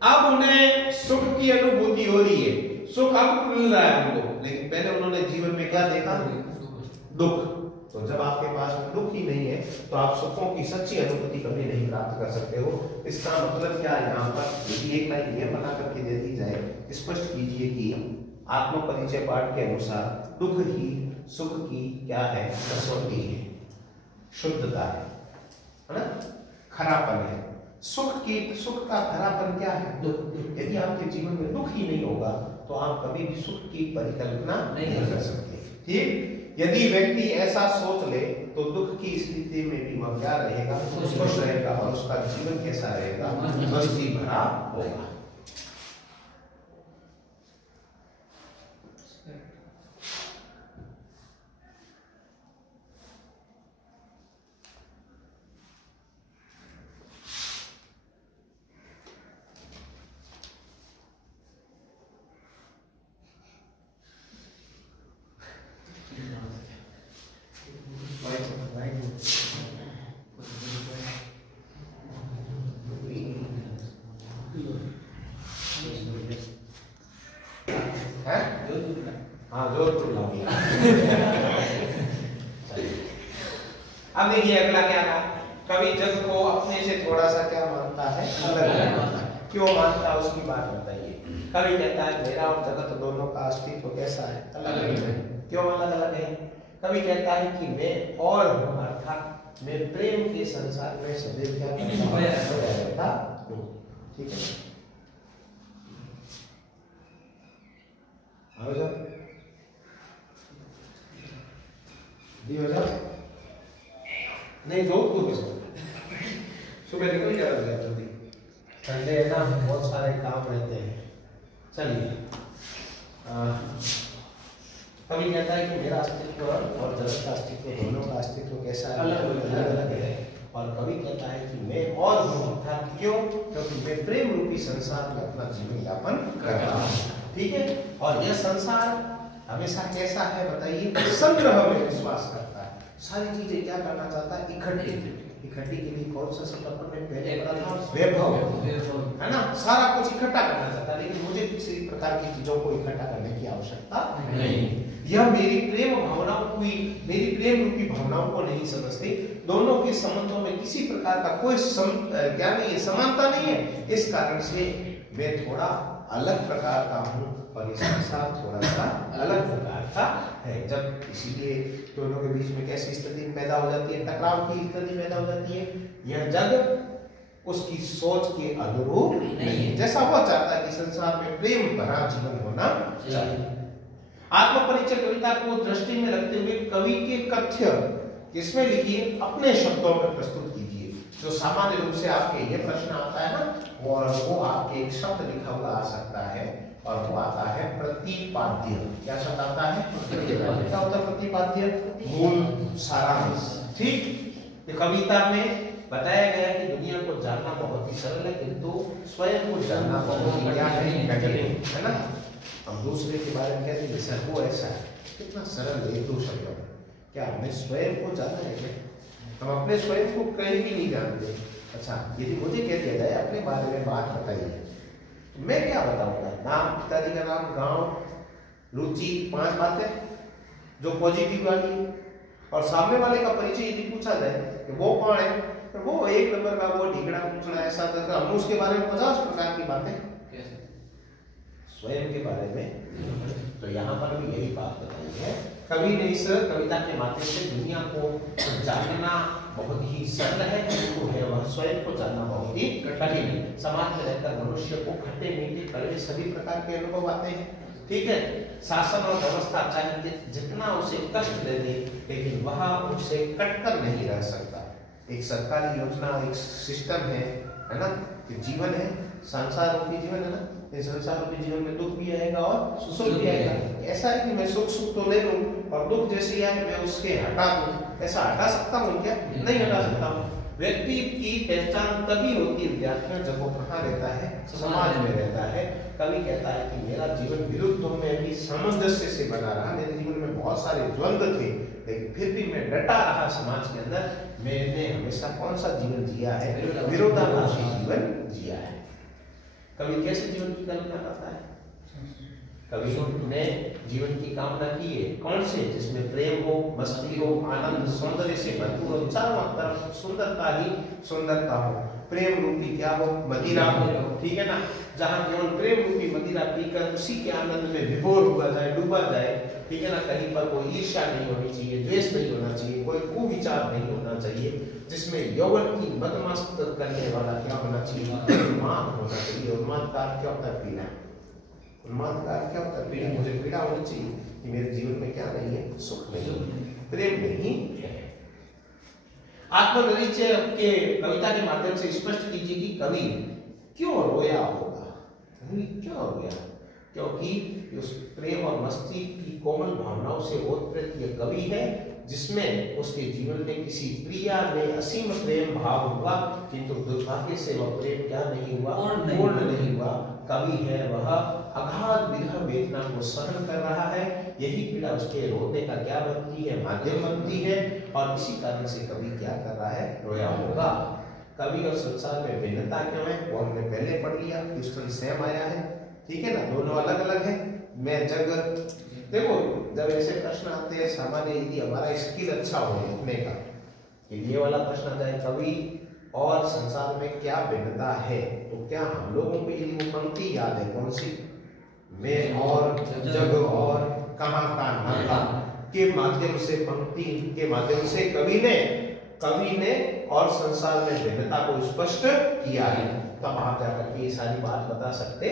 अब उन्हें सुख की अनुभूति हो रही है, सुख अब मिल रहा है उनको, लेकिन पहले उन्होंने जीवन में क्या देखा, दुख। तो जब आपके पास दुख ही नहीं है तो आप सुखों की सच्ची अनुभूति कभी नहीं प्राप्त कर सकते हो। इसका मतलब क्या, यहाँ पर यदि एक लाइन यह बना करके दे दी जाए, स्पष्ट कीजिए कि आत्म परिचय पाठ के अनुसार दुख ही सुख की क्या है, कसौटी है, शुद्धता है ना, खरापन है। सुख का खरापन क्या है, दुख। यदि आपके जीवन में दुख ही नहीं होगा तो आप कभी भी सुख की परिकल्पना नहीं कर सकते। ठीक, यदि व्यक्ति ऐसा सोच ले तो दुख की स्थिति में भी वह क्या रहेगा, खुश रहेगा और उसका जीवन कैसा रहेगा, मस्ती भरा होगा। अब देखिए अगला क्या था, कवि जग को अपने से थोड़ा सा क्या मानता है, अलग मानता है। क्यों मानता है उसकी बात बताइए। कवि कहता है मेरा और जगत दोनों का अस्तित्व कैसा है, अलग है। क्यों अलग अलग है? कवि कहता है कि मैं और हूं, अर्थात मैं प्रेम के संसार में सदैव क्या रहता हूं। ठीक है, नहीं जो सुबह निकल जा रहा है, जल्दी संडे है ना, बहुत सारे काम रहते हैं। चलिए, कवि कहता है कि मेरा अस्तित्व और जगत का अस्तित्व, दोनों का अस्तित्व कैसा है, अलग है। और कवि कहता है कि मैं और हूं, अर्थात क्यों, क्योंकि मैं प्रेम रूपी संसार में अपना जीवन यापन कर रहा हूं। ठीक है, और यह संसार हमेशा कैसा है बताइए, संग्रह में विश्वास करता है। सारी चीजें क्या करना चाहता है? इकट्ठी के लिए कौन सा शब्द अपन ने पहले पढ़ा था? वैभव, है ना? सारा कुछ इकट्ठा करना चाहता है, लेकिन मुझे किसी प्रकार की चीजों को इकट्ठा करने की आवश्यकता नहीं। यह मेरी प्रेम रूपी भावनाओं को नहीं समझती। दोनों के संबंधों में किसी प्रकार का कोई क्या नहीं है, समानता नहीं है। इस कारण से मैं थोड़ा अलग प्रकार का हूँ और ये संसार थोड़ा सा अलग प्रकार का है। जब इसीलिए दोनों के बीच में कैसी स्थिति पैदा हो जाती है? टकराव की स्थिति पैदा हो जाती है। यह जग उसकी सोच के अनुरूप नहीं है, जैसा वो चाहता है कि संसार में प्रेम भरा जीवन होना चाहिए। आत्मपरिचय कविता को दृष्टि में रखते हुए कवि के कथ्य किसमें लिखिए? अपने शब्दों में प्रस्तुत कीजिए। जो सामान्य रूप से आपके ये प्रश्न आता है ना, और वो आपके एक शब्द लिखा हुआ आ सकता है, और वो आता है प्रतिपाद्य। क्या शब्द आता है? क्या होता है प्रतिपाद्य? मूल सारांश। ठीक, कविता में बताया गया है कि दुनिया को जानना बहुत ही सरल है, किंतु स्वयं को जानना बहुत ही क्या है ना? हम दूसरे के बारे में कहते हैं सर वो ऐसा है, कितना सरल है एक दो शब्द। क्या हमने स्वयं को जाना है क्या? हम अपने स्वयं को कहीं भी नहीं जानते। अच्छा, यदि मुझे कह दिया जाए अपने बारे में बात बताइए, तो मैं क्या बताऊंगा? नाम, पिताजी का नाम, गांव, रुचि, 5 बातें जो पॉजिटिव वाली है। और सामने वाले का परिचय यदि पूछा जाए कि वो कौन है, तो वो 1 नंबर का, वो ढीकड़ा पूछना, ऐसा करता हम उसके बारे में 50 प्रकार की बातें स्वयं के बारे में। तो यहाँ पर भी यही बात बताई है। कवि ने इस कविता के माध्यम से दुनिया को जानना बहुत ही सरल है, किंतु है वह स्वयं को जानना बहुत ही कठिन है। समाज में रहकर मनुष्य को खट्टे मीठे कड़वे सभी प्रकार के अनुभव आते हैं। ठीक है, शासन और व्यवस्था चाहे जितना उसे कष्ट दे दे, लेकिन वह उसे कटकर नहीं रह सकता। एक सरकारी योजना, एक सिस्टम है ना, कि जीवन है, संसार रूपी जीवन है ना, इस संसार रूपी जीवन में दुख भी आएगा और सुख भी आएगा। ऐसा है कि मैं सुख तो ले लूं और दुख जैसी आए मैं उसके हटा दूं, ऐसा हटा सकता हूँ क्या? नहीं हटा सकता हूँ। व्यक्ति की पहचान तभी होती है विद्यार्थियों जब वो कहाँ रहता है? समाज में रहता है। कवि कहता है कि मेरा जीवन विरुद्धों में भी सामंजस्य से बना रहा। मेरे जीवन में बहुत सारे द्वंद्व थे, लेकिन फिर भी मैं डटा रहा समाज के अंदर। मैंने हमेशा कौन सा जीवन जिया है? विरोधाभासी जीवन जिया है। कवि कैसे जीवन की कल्पना करता है? कवि ने जीवन की कामना की है कौन से? जिसमें प्रेम हो, मस्ती हो, आनंद, सौंदर्य से भरपूर हो, चारों तरफ सुंदरता ही सुंदरता हो। प्रेम रूपी क्या हो? मदिरा हो। ठीक है ना? जहाँ केवल प्रेम रूपी मदिरा पीकर उसी के आनंद में विभोर हुआ जाए, डूबा जाए। ठीक है ना? कहीं पर कोई ईर्ष्या नहीं होनी चाहिए, द्वेष नहीं होना चाहिए, कोई कुविचार नहीं होना चाहिए। जिसमें यौवन की मदमस्त करने वाला क्या होना चाहिए? उन्माद होना चाहिए। उन्माद का क्या होता है? पीड़ा। उन्माद का क्या होता है? पीड़ा। मुझे पीड़ा होनी चाहिए कि मेरे जीवन में क्या नहीं है? सुख नहीं है, प्रेम नहीं है। आत्मपरिचय के कविता के माध्यम से स्पष्ट कीजिए कि कवि क्यों रोया होगा? कवि क्यों रोया? क्योंकि उस प्रेम और मस्ती की कोमल भावनाओं से ओतप्रोत यह कवि है, जिसमें उसके जीवन में किसी प्रिया में असीम प्रेम भाव हुआ, किंतु दुर्भाग्य से वह प्रेम क्या नहीं हुआ? पूर्ण नहीं हुआ। कवि है वह अगाध विरह वेदना को सहन कर रहा है। यही पीड़ा उसके रोने का क्या बनती है? माध्यम बनती है। और इसी कारण से कवि क्या कर रहा है? रोया होगा। कवि और संसार में भिन्नता क्यों है? वो हमने पहले पढ़ लिया। ह्यूस्टन सैम आया है, ठीक है ना? दोनों अलग अलग है। मैं जग देखो, जब ऐसे प्रश्न आते हैं सामान्य, यदि हमारा स्किल अच्छा हो लिखने का, ये वाला प्रश्न आता है कवि और संसार में क्या भिन्नता है, तो क्या हम लोगों को यदि वो पंक्ति याद है कौन सी? मैं और जग और कहाँ का नाता के माध्यम से, पंक्ति के माध्यम से कवि ने और संसार में भिन्नता को स्पष्ट किया है। तब आप जाकर के ये सारी बात बता सकते।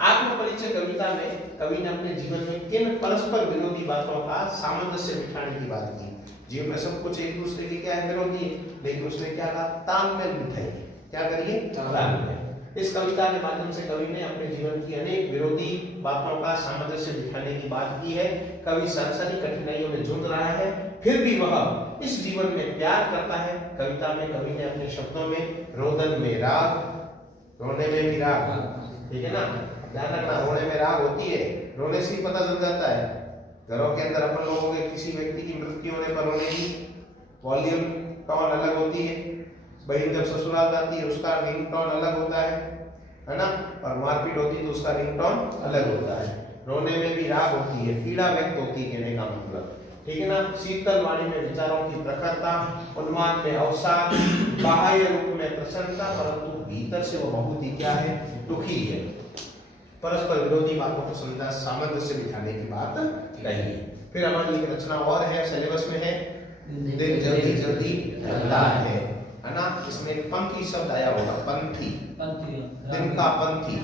आत्मपरिचय कविता में कवि ने अपने जीवन में किन परस्पर विरोधी बातों का सामंजस्य बिठाने की बात की? जीवन में सब कुछ एक दूसरे के क्या है? विरोधी है, लेकिन उसने क्या कहा? तालमेल बिठाइए। क्या करिए? तालमेल। इस कविता के माध्यम से कवि ने अपने जीवन की अनेक विरोधी बातों का सामंजस्य बिठाने की बात की है। कवि सांसारिक कठिनाइयों में जूझ रहा है, फिर भी वह इस जीवन में प्यार करता है। कविता में कवि ने अपने शब्दों में रोदन में राग, रोने में भी राग, ठीक है ना? ध्यान रखना, रोने में राग होती है, रोने से ही पता चल जाता है घरों के अंदर अपन लोगों के किसी व्यक्ति की मृत्यु होने पर रोने की वॉल्यूम टोन अलग होती है, बहन जब ससुराल जाती है उसका रिंग टोन अलग होता है ना, और मारपीट होती है तो उसका रिंग टोन अलग होता है। रोने में भी राग होती है, पीड़ा व्यक्त होती है कहने का मतलब, ठीक है ना। शीतल वाणी में विचारों की प्रखरता, उन्माद में अवसाद, बाह्य रूप में प्रसन्नता, परंतु भीतर से वो बहुत ही क्या है, दुखी है। परस्पर विरोधी बातों को समझा सामंजस्य बिठाने की बात कही है। फिर हमारी एक रचना और है, सिलेबस में है, दिन जल्दी जल्दी ढलता है ना। इसमें पंथी शब्द आया होगा, पंथी, दिन का पंथी,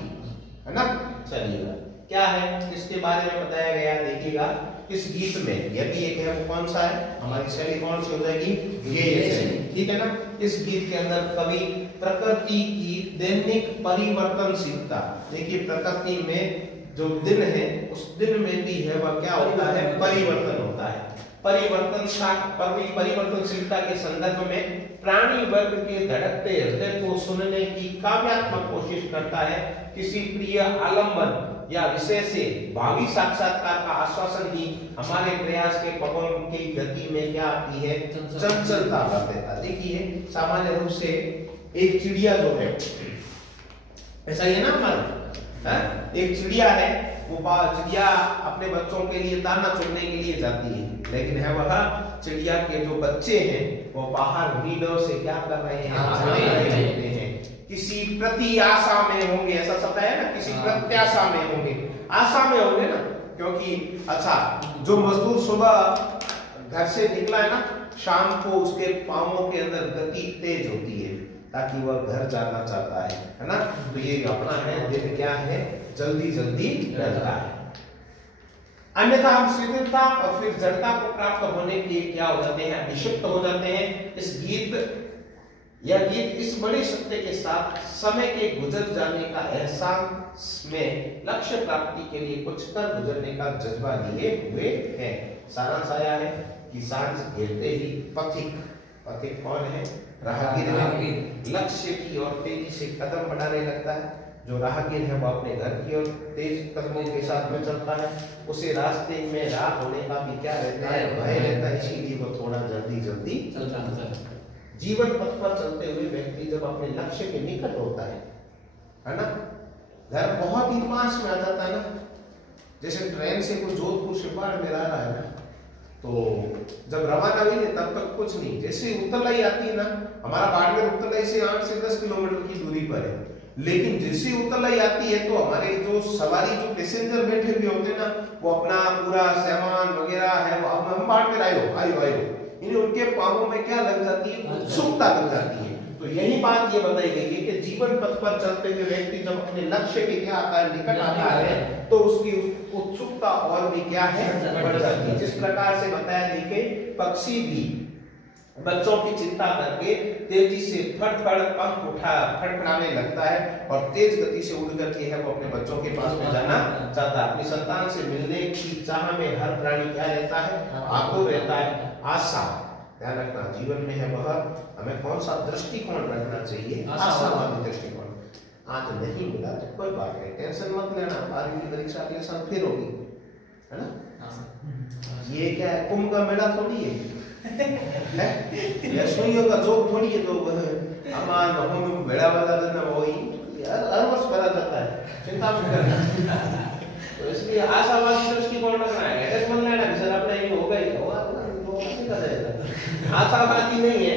है ना। चलिएगा, क्या है इसके बारे में बताया गया, देखिएगा इस गीत में यदि एक है वो कौन सा है, हमारी शैली कौन सी हो जाएगी, गेय शैली, ठीक है ना। इस गीत के अंदर कवि प्रकृति की दैनिक परिवर्तनशीलता, देखिए प्रकृति में जो दिन है उस दिन में भी है वह क्या होता है, परिवर्तन होता है। परिवर्तनशीलता के संदर्भ में प्राणी वर्ग के धड़कते हृदय को सुनने की काव्यात्मक कोशिश करता है। किसी प्रिय आलंबन या विषय से भावी साक्षात्कार का आश्वासन ही हमारे प्रयास के पवन की गति में क्या आती है, चंचलता भर देता। देखिए सामान्य रूप से एक चिड़िया जो है, ऐसा ही है ना हमारा, एक चिड़िया है, वो चिड़िया अपने बच्चों के लिए दाना चुनने के लिए जाती है, लेकिन है वह चिड़िया के जो बच्चे हैं वो बाहर नीडों से क्या कर रहे हैं, किसी प्रति आशा में होंगे, ऐसा शब्द है ना, किसी प्रत्याशा में होंगे, आशा में होंगे ना। क्योंकि अच्छा जो मजदूर सुबह घर से निकला है ना, शाम को उसके पांवों के अंदर गति तेज होती है ताकि वह घर जाना चाहता है ना। तो ये अपना है दिन क्या है, जल्दी जल्दी ढलता है। अन्यथा हम शिथिलता और फिर जड़ता को प्राप्त होने के लिए क्या हो जाते हैं, विक्षिप्त हो जाते हैं। इस गीत इस बड़े सत्य के साथ समय के गुजर जाने का एहसास में लक्ष्य प्राप्ति के लिए कुछ कर गुजरने का जज्बा लिए हुए है। सारांश आया है कि सांझ घेरते ही पथिक कौन है, राहगीर लक्ष्य की ओर तेजी से कदम बढ़ाने लगता है। जो राहगीर है वो अपने घर की ओर तेज कदमों के साथ में चलता है। उसे रास्ते में रात होने का भी क्या रहता है, भय रहता है, इसीलिए वो थोड़ा जल्दी जल्दी चलता है। जीवन पथ पर चलते हुए व्यक्ति जब अपने लक्ष्य के निकट होता है ना, घर बहुत ही पास में आ जाता है ना। जैसे ट्रेन से कोई जोधपुर से बाड़मेर आ रहा है ना, तो जब रवाना हुई तब तक कुछ नहीं, जैसे उत्तरलाई आती है ना, हमारा बाड़मेर उत्तरलाई से 8 से 10 किलोमीटर की दूरी पर है, लेकिन जैसे उत्तरलाई आती है तो हमारे जो सवारी जो पैसेंजर बैठे हुए होते हैं ना, वो अपना पूरा सामान वगैरह है वो हम बाड़मेर आयो इन्हें उनके पांवों में क्या लग जाती है, उत्सुकता लग जाती है। तो यही बात ये बताई गई है कि जीवन पथ पर चलते हुए व्यक्ति जब अपने लक्ष्य के क्या आता है, निकट आता है, तो उसकी उत्सुकता और भी क्या है, बढ़ जाती है। जिस प्रकार से बताया गया कि पक्षी भी बच्चों की चिंता करके तेजी से फड़फड़ाने लगता है और तेज गति से उड़ करके है वो अपने बच्चों के पास में जाना चाहता है। अपनी संतान से मिलने की चाह में हर प्राणी क्या रहता है, आतुर रहता है। आशा ध्यान रखना, जीवन में है वह हमें कौन सा दृष्टिकोण रखना चाहिए, आशावादी दृष्टिकोण। आज नहीं मिला तो कोई बात नहीं, टेंशन मत लेना, 12वीं की परीक्षा अगले साल फिर होगी, है ना। ये क्या है, कुंभ का मेला थोड़ी है, सुइयों का जोक थोड़ी है। तो हमारे भगवान में बेड़ा वाला देना वही हर वर्ष करा जाता है, चिंता मत करना। तो इसलिए आशावादी दृष्टिकोण रखना है, ऐसे मन लेना कि सर अपना ये होगा ही होगा, आशावादी नहीं है,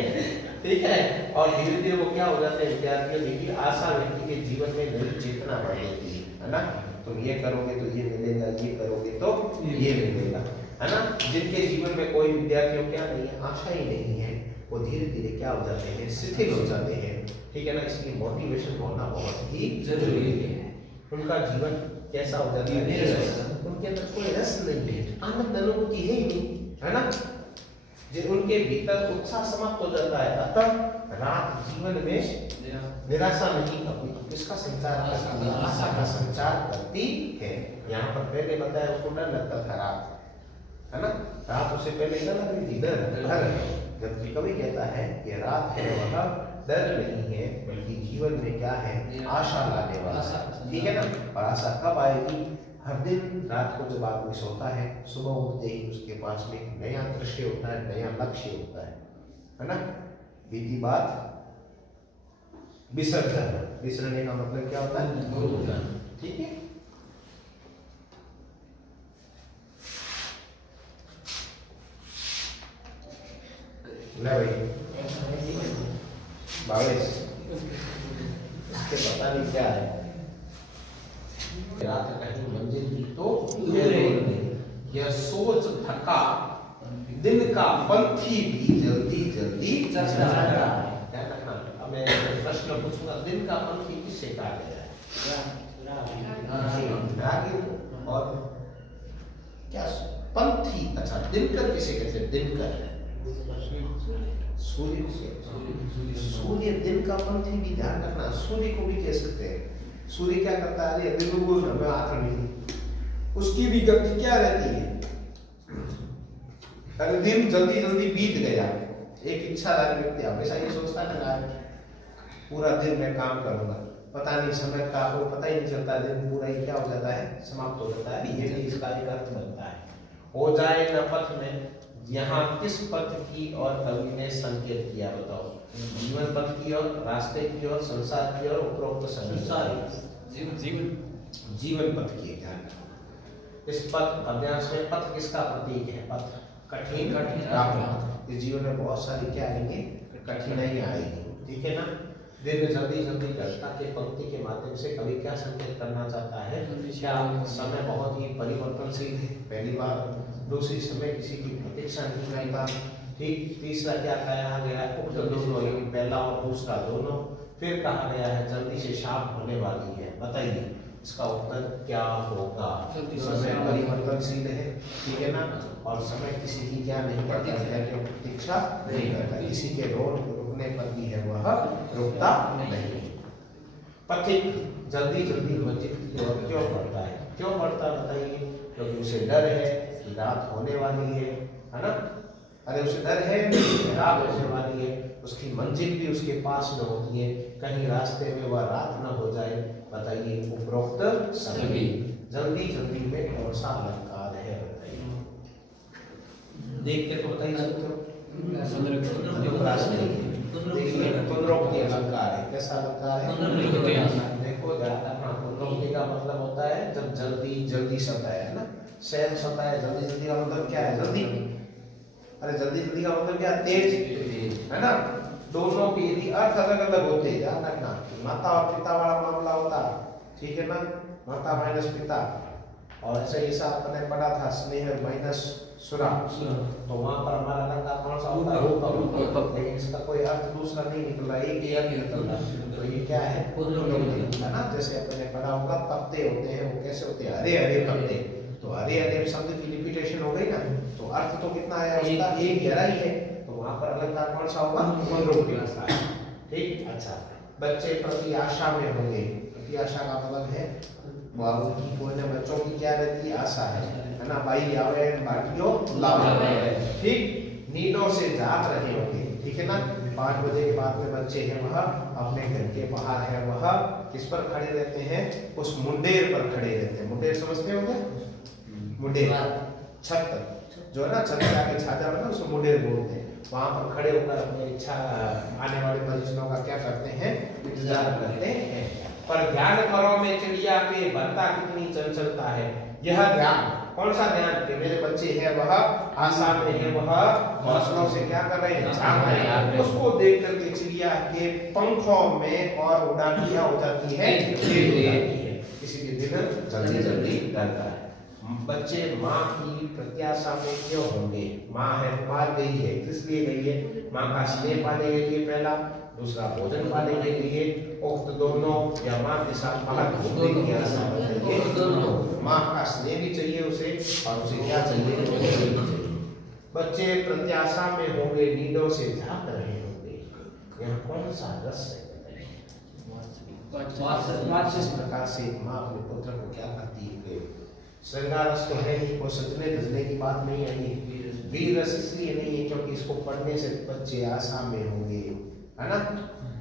ठीक है। और धीरे धीरे वो क्या हो जाते हैं विद्यार्थियों, देखिए आशा व्यक्ति के जीवन में नई चेतना बढ़ जाती है ना। तुम ये करोगे तो ये मिलेगा, ये करोगे तो ये मिलेगा, है ना। जिनके जीवन में कोई विद्यार्थियों क्या नहीं है, आशा ही नहीं है, वो धीरे धीरे क्या हो जाते हैं, शिथिल हो जाते हैं, ठीक है ना। इसलिए मोटिवेशन होना बहुत ही जरूरी है। उनका जीवन कैसा हो जाता है, उनके अंदर कोई रस नहीं है, आनंद अनुभूति है ही नहीं, है ना। जो उनके भीतर उत्साह समाप्त हो जाता है। अतः रात जीवन में निराशा नहीं करती, किसका संचार करती है, आशा का संचार करती है। यहाँ पर पहले बताया उसको डर लगता था रात, है ना, रात उससे पहले डर, जबकि कवि कहता है कि रात है वह डर नहीं है, बल्कि जीवन में क्या है, आशा लाने वाला, ठीक है ना। और आशा कब आएगी, हर दिन रात को जब आदमी सोता है, सुबह उठते ही उसके पास में एक नया दृश्य होता है, नया लक्ष्य होता है ना। बीती बात विसर्जन, विसरने का मतलब क्या होता है? ठीक है। बाईस इसके पता नहीं क्या है। रात कहीं मंजिल की तो यह सोच थका दिन का पंथी भी जल्दी जल्दी चल रहा है। अब मैं प्रश्न पूछूंगा, दिन का पंथी किससे कहा गया है? और क्या पंथी? अच्छा, दिनकर किसे कहते हैं? दिनकर सूर्य को। सूर्य दिन का पंथी भी ध्यान रखना, सूर्य को भी कह सकते हैं। सूर्य क्या करता है? दिन को हमें आंख नहीं, उसकी भी गति क्या रहती है? अगर दिन जल्दी जल्दी बीत गया, एक इच्छाधारी व्यक्ति हमेशा ये सोचता है पूरा दिन मैं काम करूंगा, पता नहीं समय का वो पता ही नहीं चलता, दिन पूरा ही क्या हो जाता है, समाप्त हो जाता है। ये भी इसका एक अर्थ बनता है। हो जाए न पथ में, यहाँ किस पथ की और कवि ने संकेत किया बताओ? जीवन पथ की ओर, रास्ते की ओर, संसार की ओर, उपरोक्त जीवन पथ की। ध्यान इस पथ अभ्यास में पथ किसका प्रतीक है? पथ कठिन राह। इस जीवन में बहुत सारी क्या आएंगे? कठिनाई आएगी, ठीक है ना। दिन जल्दी जल्दी घटता के पंक्ति के माध्यम से कवि क्या संकेत करना चाहता है? क्या समय बहुत ही परिवर्तनशील है, पहली बार। दूसरी, समय किसी की प्रतीक्षा नहीं करता, ठीक। तीसरा क्या कहा गया? उक्त दोनों, पहला और दूसरा दोनों। फिर कहा गया है जल्दी से शाम होने वाली है। बताइए इसका उत्तर क्या होगा? समय परिवर्तनशील है, ठीक है ना। और समय किसी की क्या नहीं करता, प्रतीक्षा नहीं करता, किसी के रुकने पर भी है वह रुकता नहीं। पथिक जल्दी जल्दी मंजिल की ओर क्यों बढ़ता है? क्यों बढ़ता बताइए? क्योंकि उसे डर है कि रात होने वाली है ना। अरे उसे डर है रात होने वाली है, उसकी मंजिल भी उसके पास न होती है, कहीं रास्ते में वह रात न हो जाए। बताइए उपरोक्त सभी जल्दी जल्दी में कौन सा अलंकार है? बताइए, देखते तो बताइए सकते हो। देखिए पुनरोक्ति अलंकार है। कैसा अलंकार है? देखो ध्यान रखना, पुनरोक्ति का मतलब होता है जब जल्दी जल्दी शब्द है ना। सहज शब्द है, जल्दी जल्दी का मतलब क्या है? जल्दी। अरे जल्दी जल्दी का मतलब क्या? तेज, है ना। दोनों के यदि अर्थ अलग अलग होते, ध्यान रखना, माता और पिता वाला मामला होता, ठीक है ना, माता माइनस पिता, और ऐसे ही आपने पढ़ा था स्नेह माइनस सुरा, तो वहां पर हमारा अलंकार कौन सा होता है? लेकिन इसका कोई अर्थ दूसरा नहीं निकल रहा, एक ही अर्थ निकल रहा, तो ये क्या है? है ना। जैसे अपने पढ़ा होगा पत्ते होते हैं, वो कैसे होते हैं? हरे हरे पत्ते। तो हरे हरे शब्द की रिपीटेशन हो गई ना, तो अर्थ तो कितना आया उसका? एक गहरा ही है, तो वहां पर अलंकार कौन सा होगा? पुनरोक्ति। ठीक। अच्छा, बच्चे प्रति आशा में होंगे। प्रति आशा का मतलब है उनकी कोई ना बच्चों की क्या रहती है? आशा है ना। भाई आवे बाटियों लावे, ठीक। नींदों से जाग रहे होंगे, ठीक है ना। 5 बजे के बाद में बच्चे हैं वह अपने घर के बाहर है, वह किस पर खड़े रहते हैं? उस मुंडेर पर खड़े रहते हैं। मुंडेर समझते हो क्या? मुंडेर छत जो है ना, छत के आगे छाजा बना, उसको मुंडेर बोलते हैं। वहां पर खड़े होकर अपनी इच्छा आने वाले परिजनों का क्या करते हैं? इंतजार करते हैं। पर ध्यान करो में चिड़िया के बनता कितनी चंचलता है। यह ध्यान, कौन सा ध्यान? कि मेरे बच्चे हैं वह आशा में है, वह घोंसलों से क्या कर रहे हैं? झांक रहे हैं। उसको देख करके चिड़िया के पंखों में और उड़ान क्या हो जाती है? किसी के दिल जल्दी जल्दी डरता है। बच्चे माँ की प्रत्याशा में क्यों होंगे? माँ है, बाहर गई है, किस लिए गई है? माँ का स्नेह पाने के लिए पहला, दूसरा भोजन पाने के लिए। उक्त दोनों या माँ के साथ बाहर घूमने की आशा बताइए। माँ का स्नेह भी चाहिए उसे, और उसे क्या चाहिए? बच्चे प्रत्याशा में होंगे, नींदों से जाग रहे होंगे। यहाँ कौन सा रस है? इस प्रकार से माँ अपने पुत्र को क्या करती है? श्रृंगार रस तो है ही, वो सजने धजने की बात नहीं है। वीर रस इसलिए नहीं है क्योंकि इसको पढ़ने से बच्चे आशा में होंगे, है ना।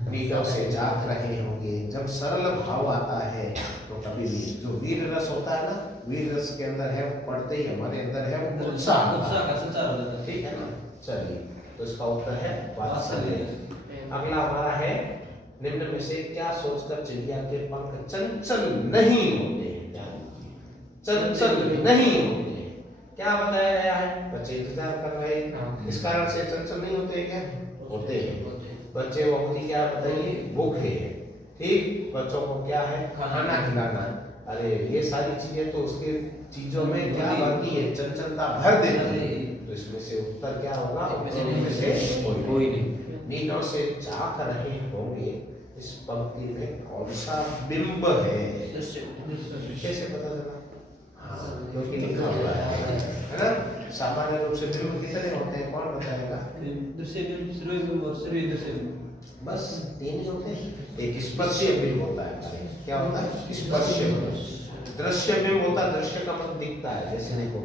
नीडों से जाग रहे होंगे। जब सरल भाव आता है तो कभी भी जो वीर रस होता है ना, वीर रस के अंदर है, पढ़ते ही हमारे अंदर है वो उत्साह का संचार हो जाता है। ठीक है ना। चलिए, तो इसका उत्तर है वात्सल्य। अगला हमारा है निम्न में से क्या सोचकर चिड़िया के पंख चंचल नहीं होते हैं? चंचल नहीं होते, क्या बताया गया है? बच्चे इंतजार कर रहे हैं, इस कारण से चंचल नहीं होते क्या? होते हैं। बच्चे वो खुद क्या बताइए? भूखे हैं। ठीक, बच्चों को क्या है? खाना खिलाना। अरे ये सारी चीजें तो उसके चीजों में क्या भरती है? चंचलता भर देती है। तो इसमें से उत्तर क्या होगा? इनमें से कोई नहीं। नीडों से झांक रहे होंगे, इस पंक्ति में कौन सा बिंब है? कैसे पता चला? हाँ, क्योंकि लिखा हुआ है ना। सामान्य रूप से बिंब कितने होते हैं, कौन बताएगा? दृश्य बिंब, श्रव्य बिंब और श्रव्य दृश्य बिंब, बस तीन ही होते हैं। एक स्पर्शीय बिंब होता है। क्या होता है? स्पर्शीय। दृश्य बिंब होता है, दृश्य का मतलब दिखता है। जैसे देखो,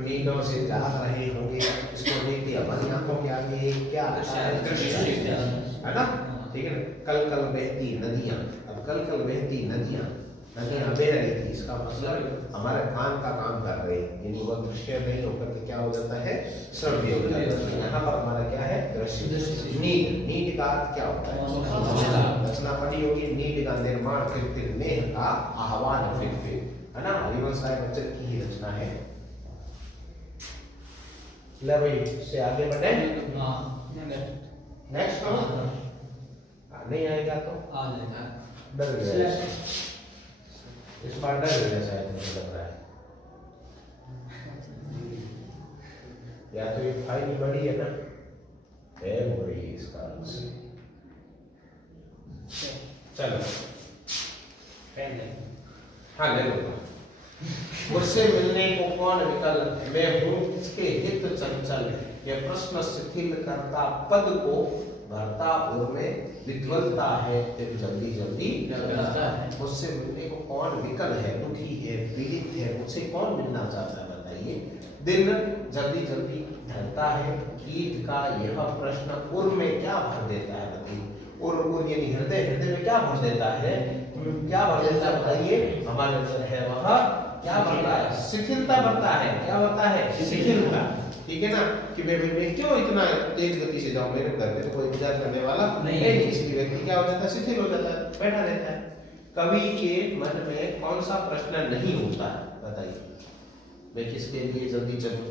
नीडों से जाग रहे होंगे, इसको देखते हमारी आंखों के आगे क्या दृश्य है ना। ठीक है ना। कल कल बहती नदियां, अब कल कल बहती नदियां बह रही थी, इसका मतलब हमारे कान का काम कर रहे हैं, यानी वो दृश्य नहीं होकर के क्या हो जाता है? श्रव्य हो जाता है। यहाँ पर हमारा क्या है? दृश्य। नीड, नीड का अर्थ क्या होता है? रचना पढ़ी होगी, नीड का निर्माण फिर नेह का आह्वान फिर है ना। हरिवंश राय बच्चन की ही रचना है। ले भाई से आगे बढ़े। नेक्स्ट नहीं आएगा तो आ जाएगा। डर गया, इस बार डर गया शायद, मुझे लग रहा है। या तो ये फाइल बड़ी है ना, है बड़ी इस कारण से। चलो हाँ ले लो। मुझसे मिलने को कौन विकल, मैं हूँ किसके हित चंचल, यह प्रश्न शिथिल करता पद को भरता और में विध्वलता है, फिर जल्दी जल्दी डरता है। मुझसे मिलने को कौन विकल है, दुखी है, पीड़ित है, मुझसे कौन मिलना चाहता है बताइए। दिन जल्दी जल्दी ढलता है, गीत का यह प्रश्न उर में क्या भर देता है बताइए। उर यानी हृदय, हृदय में क्या भर देता है? क्या भर देता है बताइए? हमारे अंदर है वह क्या भरता है? शिथिलता भरता है। क्या भरता है? शिथिलता। ठीक है ना, कि मैं क्यों इतना तेज गति से जाऊं, मेरे घर पे तो कोई इंतजार करने वाला नहीं है। इसलिए व्यक्ति क्या हो जाता है? शिथिल हो जाता है, बैठा रहता है। कवि के मन में कौन सा प्रश्न नहीं होता है बताइए? मैं किसके लिए जल्दी चलूं?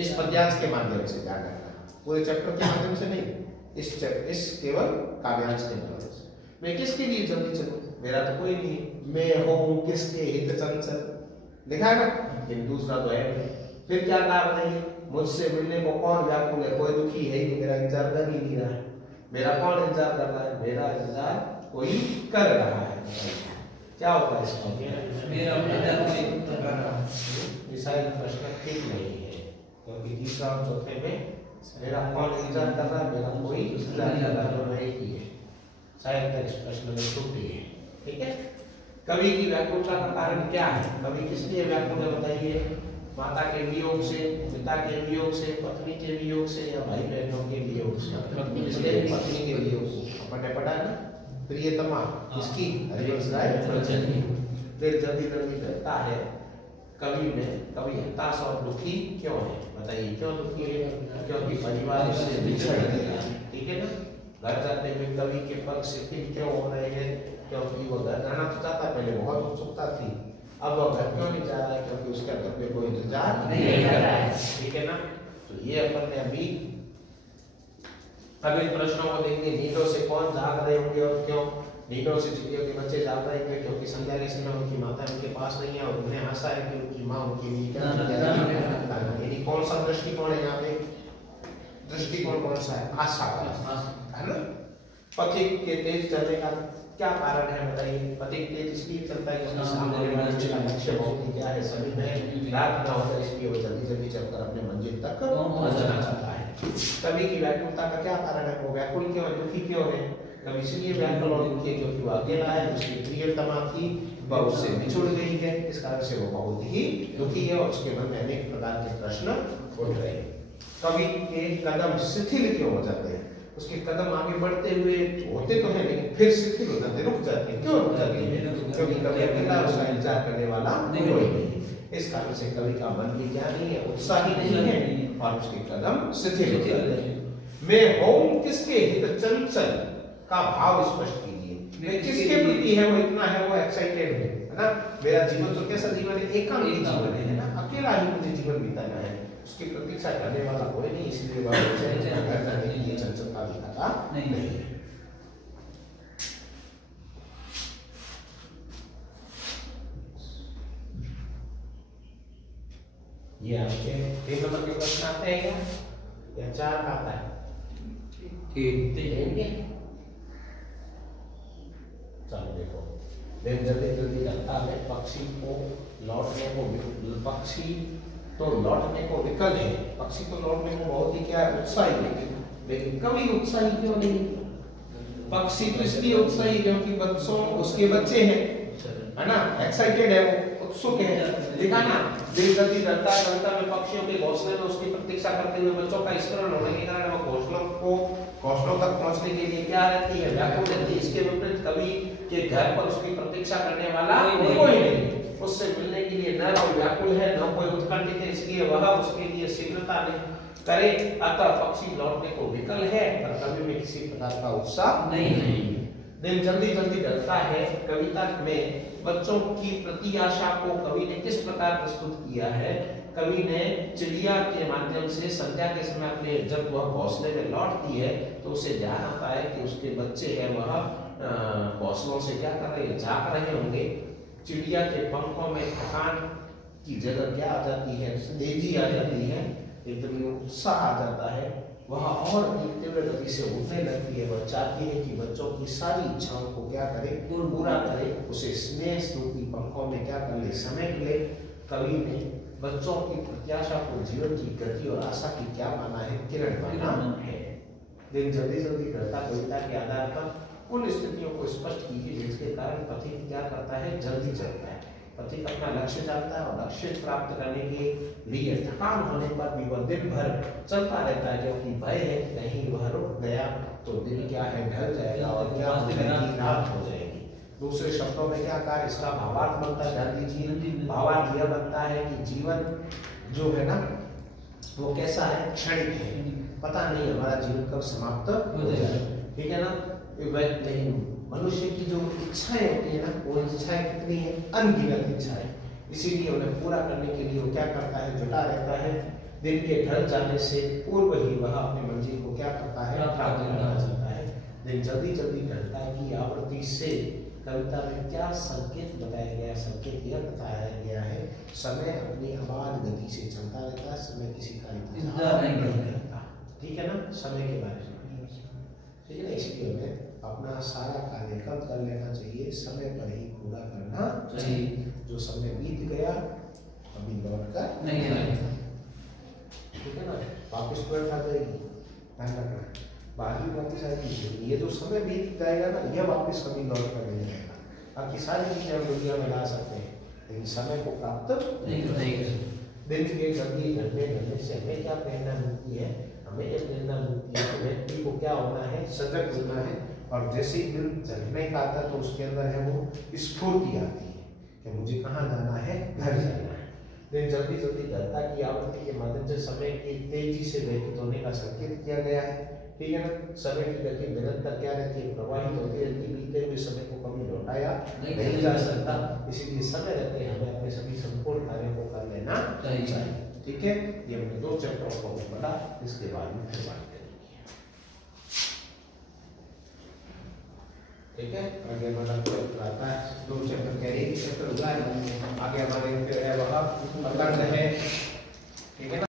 इस पद्यांश के माध्यम से क्या करना, पूरे चैप्टर के माध्यम से नहीं, इस केवल काव्यांश के माध्यम से। मैं किसके लिए जल्दी चलूं? मेरा तो कोई नहीं, मैं हूँ किसके हित चंचल, लिखा है ना। लेकिन दूसरा तो है, फिर क्या कहा बताइए? मुझसे मिलने को कौन व्याकुल है, कोई दुखी है ही, मेरा इंतजार कर ही नहीं रहा है। मेरा कौन इंतजार कर रहा है? मेरा इंतजार कोई कर रहा है। क्या होता है इसका? मेरा इंतजार कोई कर रहा है। शायद प्रश्न ठीक नहीं है, क्योंकि तीसरा और चौथे में मेरा कौन इंतजार कर रहा है, मेरा कोई इंतजार कर रहा है, नहीं की है। शायद तक इस प्रश्न में त्रुटि है। ठीक है। कवि की व्याकुलता का कारण क्या है? कवि किस लिए व्याकुल है बताइए? माता के वियोग से, पिता के वियोग से, पत्नी के वियोग से, या भाई बहनों के वियोग से? इसलिए पत्नी के वियोग से। अपन ने पढ़ा ना, प्रियतमा किसकी? हरिवंश राय बच्चन की। फिर जल्दी जल्दी करता है। कवि हताश और दुखी क्यों है बताइए? क्यों दुखी है? क्योंकि परिवार से बिछड़ गया। ठीक है ना। घर जाते हुए कवि के पग शिथिल क्यों हो रहे हैं? क्योंकि वो घर जाना तो चाहता, पहले बहुत उत्सुकता थी, अब वो घर क्यों नहीं जा रहा है? क्योंकि उसके घर पे कोई इंतजार नहीं कर रहा है। ठीक है ना। तो ये अपन ने अभी इन प्रश्नों को देखेंगे। नींदों से कौन जाग रहे होंगे और क्यों? नींदों से चिड़ियों के बच्चे जाग रहे होंगे क्योंकि संध्या के समय उनकी माता उनके पास नहीं है और उन्हें आशा है कि उनकी माँ उनके लिए क्या यानी कौन सा दृष्टिकोण है यहाँ पे? दृष्टिकोण कौन सा है? आशा का, है ना। पथिक के तेज चलने का क्या कारण है बताइए? पथिक तेज इसलिए चलता है क्योंकि सामने वाले का लक्ष्य बहुत ही क्या है? सभी में रात ना होता, इसलिए वो जल्दी जल्दी चलकर अपने मंजिल तक पहुंचना चाहता है। कवि की व्याकुलता का क्या कारण है? वो व्याकुल क्यों है, दुखी क्यों है? कवि इसलिए व्याकुल और दुखी है क्योंकि वो अकेला है, उसकी प्रियतमा थी वह उससे बिछुड़ गई है, इस कारण से वो बहुत ही दुखी है और उसके मन में अनेक प्रकार के प्रश्न उठ रहे हैं। कवि के कदम शिथिल क्यों हो जाते हैं? उसके कदम आगे बढ़ते हुए होते तो हैं, लेकिन फिर शिथिल हो जाते, रुक जाते हैं। क्यों रुक जाते हैं? क्योंकि कवि अकेला उसका इंतजार करने वाला कोई नहीं। इस कारण से कवि का मन भी क्या नहीं है, उत्साही नहीं है और उसके कदम शिथिल हो जाते हैं। मैं हूं किसके हित चंचल का भाव स्पष्ट कीजिए। मैं किसके प्रति है वो इतना है वो एक्साइटेड है ना। मेरा जीवन तो कैसा जीवन है, एकांकी जीवन है ना, अकेला ही मुझे जीवन बिताना है, उसकी प्रतीक्षा करने वाला कोई नहीं, इसलिए वह घर जाने के लिए चंचलता दिखाता नहीं है। ये आपके 3 नंबर के प्रश्न आते हैं क्या या 4 का आता है? ठीक। चलो देखो, जल्दी जल्दी लगता है पक्षी तो लौटने को विकल है, पक्षी तो लौटने को बहुत ही क्या उत्साही है, लेकिन कवि उत्साही क्यों नहीं? पक्षी तो इसलिए उत्साही क्योंकि बच्चों उसके बच्चे हैं, है ना, एक्साइटेड है, वो उत्सुक है। देखा ना, दिल जल्दी डरता में पक्षियों के घोंसले में उसकी प्रतीक्षा करते हुए बच्चों का स्मरण होने के कारण वो घोंसलों तक पहुंचने के लिए क्या रहती है, व्याकुल रहती है। इसके विपरीत कवि के घर पर उसकी प्रतीक्षा करने वाला कोई नहीं, उससे मिलने के लिए न कोई व्याकुल है न कोई उत्कंठित है, इसलिए वह उसके लिए शीघ्रता नहीं करे। अतः पक्षी लौटने को विकल है पर कवि में किसी प्रकार का उत्साह नहीं। दिन जल्दी ढलता है कविता में बच्चों की प्रत्याशा को कवि ने किस प्रकार प्रस्तुत किया है? कवि ने चिड़िया के माध्यम से संध्या के समय अपने जब वह घोंसले में लौटती है तो उसे ध्यान आता है कि उसके बच्चे हैं वह घोंसलों से क्या कर रहे हैं, झांक रहे होंगे। चिड़िया के पंखों में थकान की जगह क्या आ जाती है, तेजी आ जाती है, एकदम उत्साह आ जाता है। वह और तीव्र गति से उठने लगती है। वह चाहती है कि बच्चों की सारी इच्छाओं को क्या करे, पूरा करे, उसे स्नेह रूपी पंखों में क्या कर ले, समेट ले। कवि ने बच्चों की प्रत्याशा को जीवन की गति और आशा की क्या माना है, किरण माना है। दिन जल्दी ढलता कविता के आधार पर उन स्थितियों को स्पष्ट कीजिए जिसके कारण पथिक क्या करता है, जल्दी चलता है। पथिक अपना लक्ष्य जानता है और लक्ष्य प्राप्त करने के लिए थकान होने पर भी वह दिन भर चलता रहता है, क्योंकि भय है कि कहीं वह रुक गया तो दिन क्या है, ढल जाएगा और क्या रात हो जाएगी। दूसरे शब्दों में क्या कहा, इसका भावार्थ बनता है, ध्यान दीजिए, भावार्थ यह बनता है कि जीवन जो है ना वो कैसा है, क्षणिक है, पता नहीं हमारा जीवन कब समाप्त हो जाए, ठीक है ना। नहीं, मनुष्य की जो इच्छाएं होती है ना, वो इच्छाएं कितनी है, अनगिनत इच्छाएं, इसीलिए उन्हें पूरा करने के लिए वो क्या करता है, जुटा रहता है। दिन के ढल जाने से पूर्व ही वह अपनी मंजिल को क्या करता है, प्राप्त करना चाहता है। दिन जल्दी ढलता की आवृत्ति से कविता में क्या संकेत बताया गया? संकेत यह बताया गया है, समय अपनी अबाध गति से चलता रहता है, समय किसी का इंतजार नहीं करता, ठीक है ना, समय के बारे में, ठीक है ना। इसलिए हमें अपना सारा कार्य कब कर लेना चाहिए, समय पर ही पूरा करना चाहिए। जो समय बीत गया अभी लौट कर नहीं आएगा, ठीक है ना, वापस तुरंत आ जाएगी, ध्यान रखना, बाहरी वापस आएगी। ये जो समय बीत जाएगा ना, यह वापस कभी लौट कर नहीं आएगा। बाकी सारी चीजें हम दुनिया में ला सकते हैं, लेकिन समय को प्राप्त नहीं कर सकते। दिन के जल्दी ढलने से हमें क्या प्रेरणा मिलती है? हमें यह प्रेरणा मिलती है कि व्यक्ति को क्या होना है, सजग होना है। और जैसे ही दिन चलने का आता है तो उसके अंदर है वो स्फूर्ति आती है कि मुझे कहाँ जाना है, घर जाना है। दिन जल्दी ढलता की आवृत्ति के माध्यम से समय की तेजी से व्यतीत होने का संकेत किया गया है, ठीक है ना। समय की गति निरंतर क्या रहती है, प्रवाहित होती रहती है, बीते हुए समय को कभी लौटाया नहीं जा सकता। इसीलिए समय रहते हमें अपने सभी संपूर्ण कार्यों को कर लेना चाहिए, ठीक है। ये हमने 2 चैप्टरों को पढ़ा, इसके बाद में फिर बात करेंगे, ठीक है। आगे हमारा चैप्टर आता है 2 चैप्टर कैरी चैप्टर हुआ है, आगे हमारे फिर है वह प्रकरण है, ठीक है ना।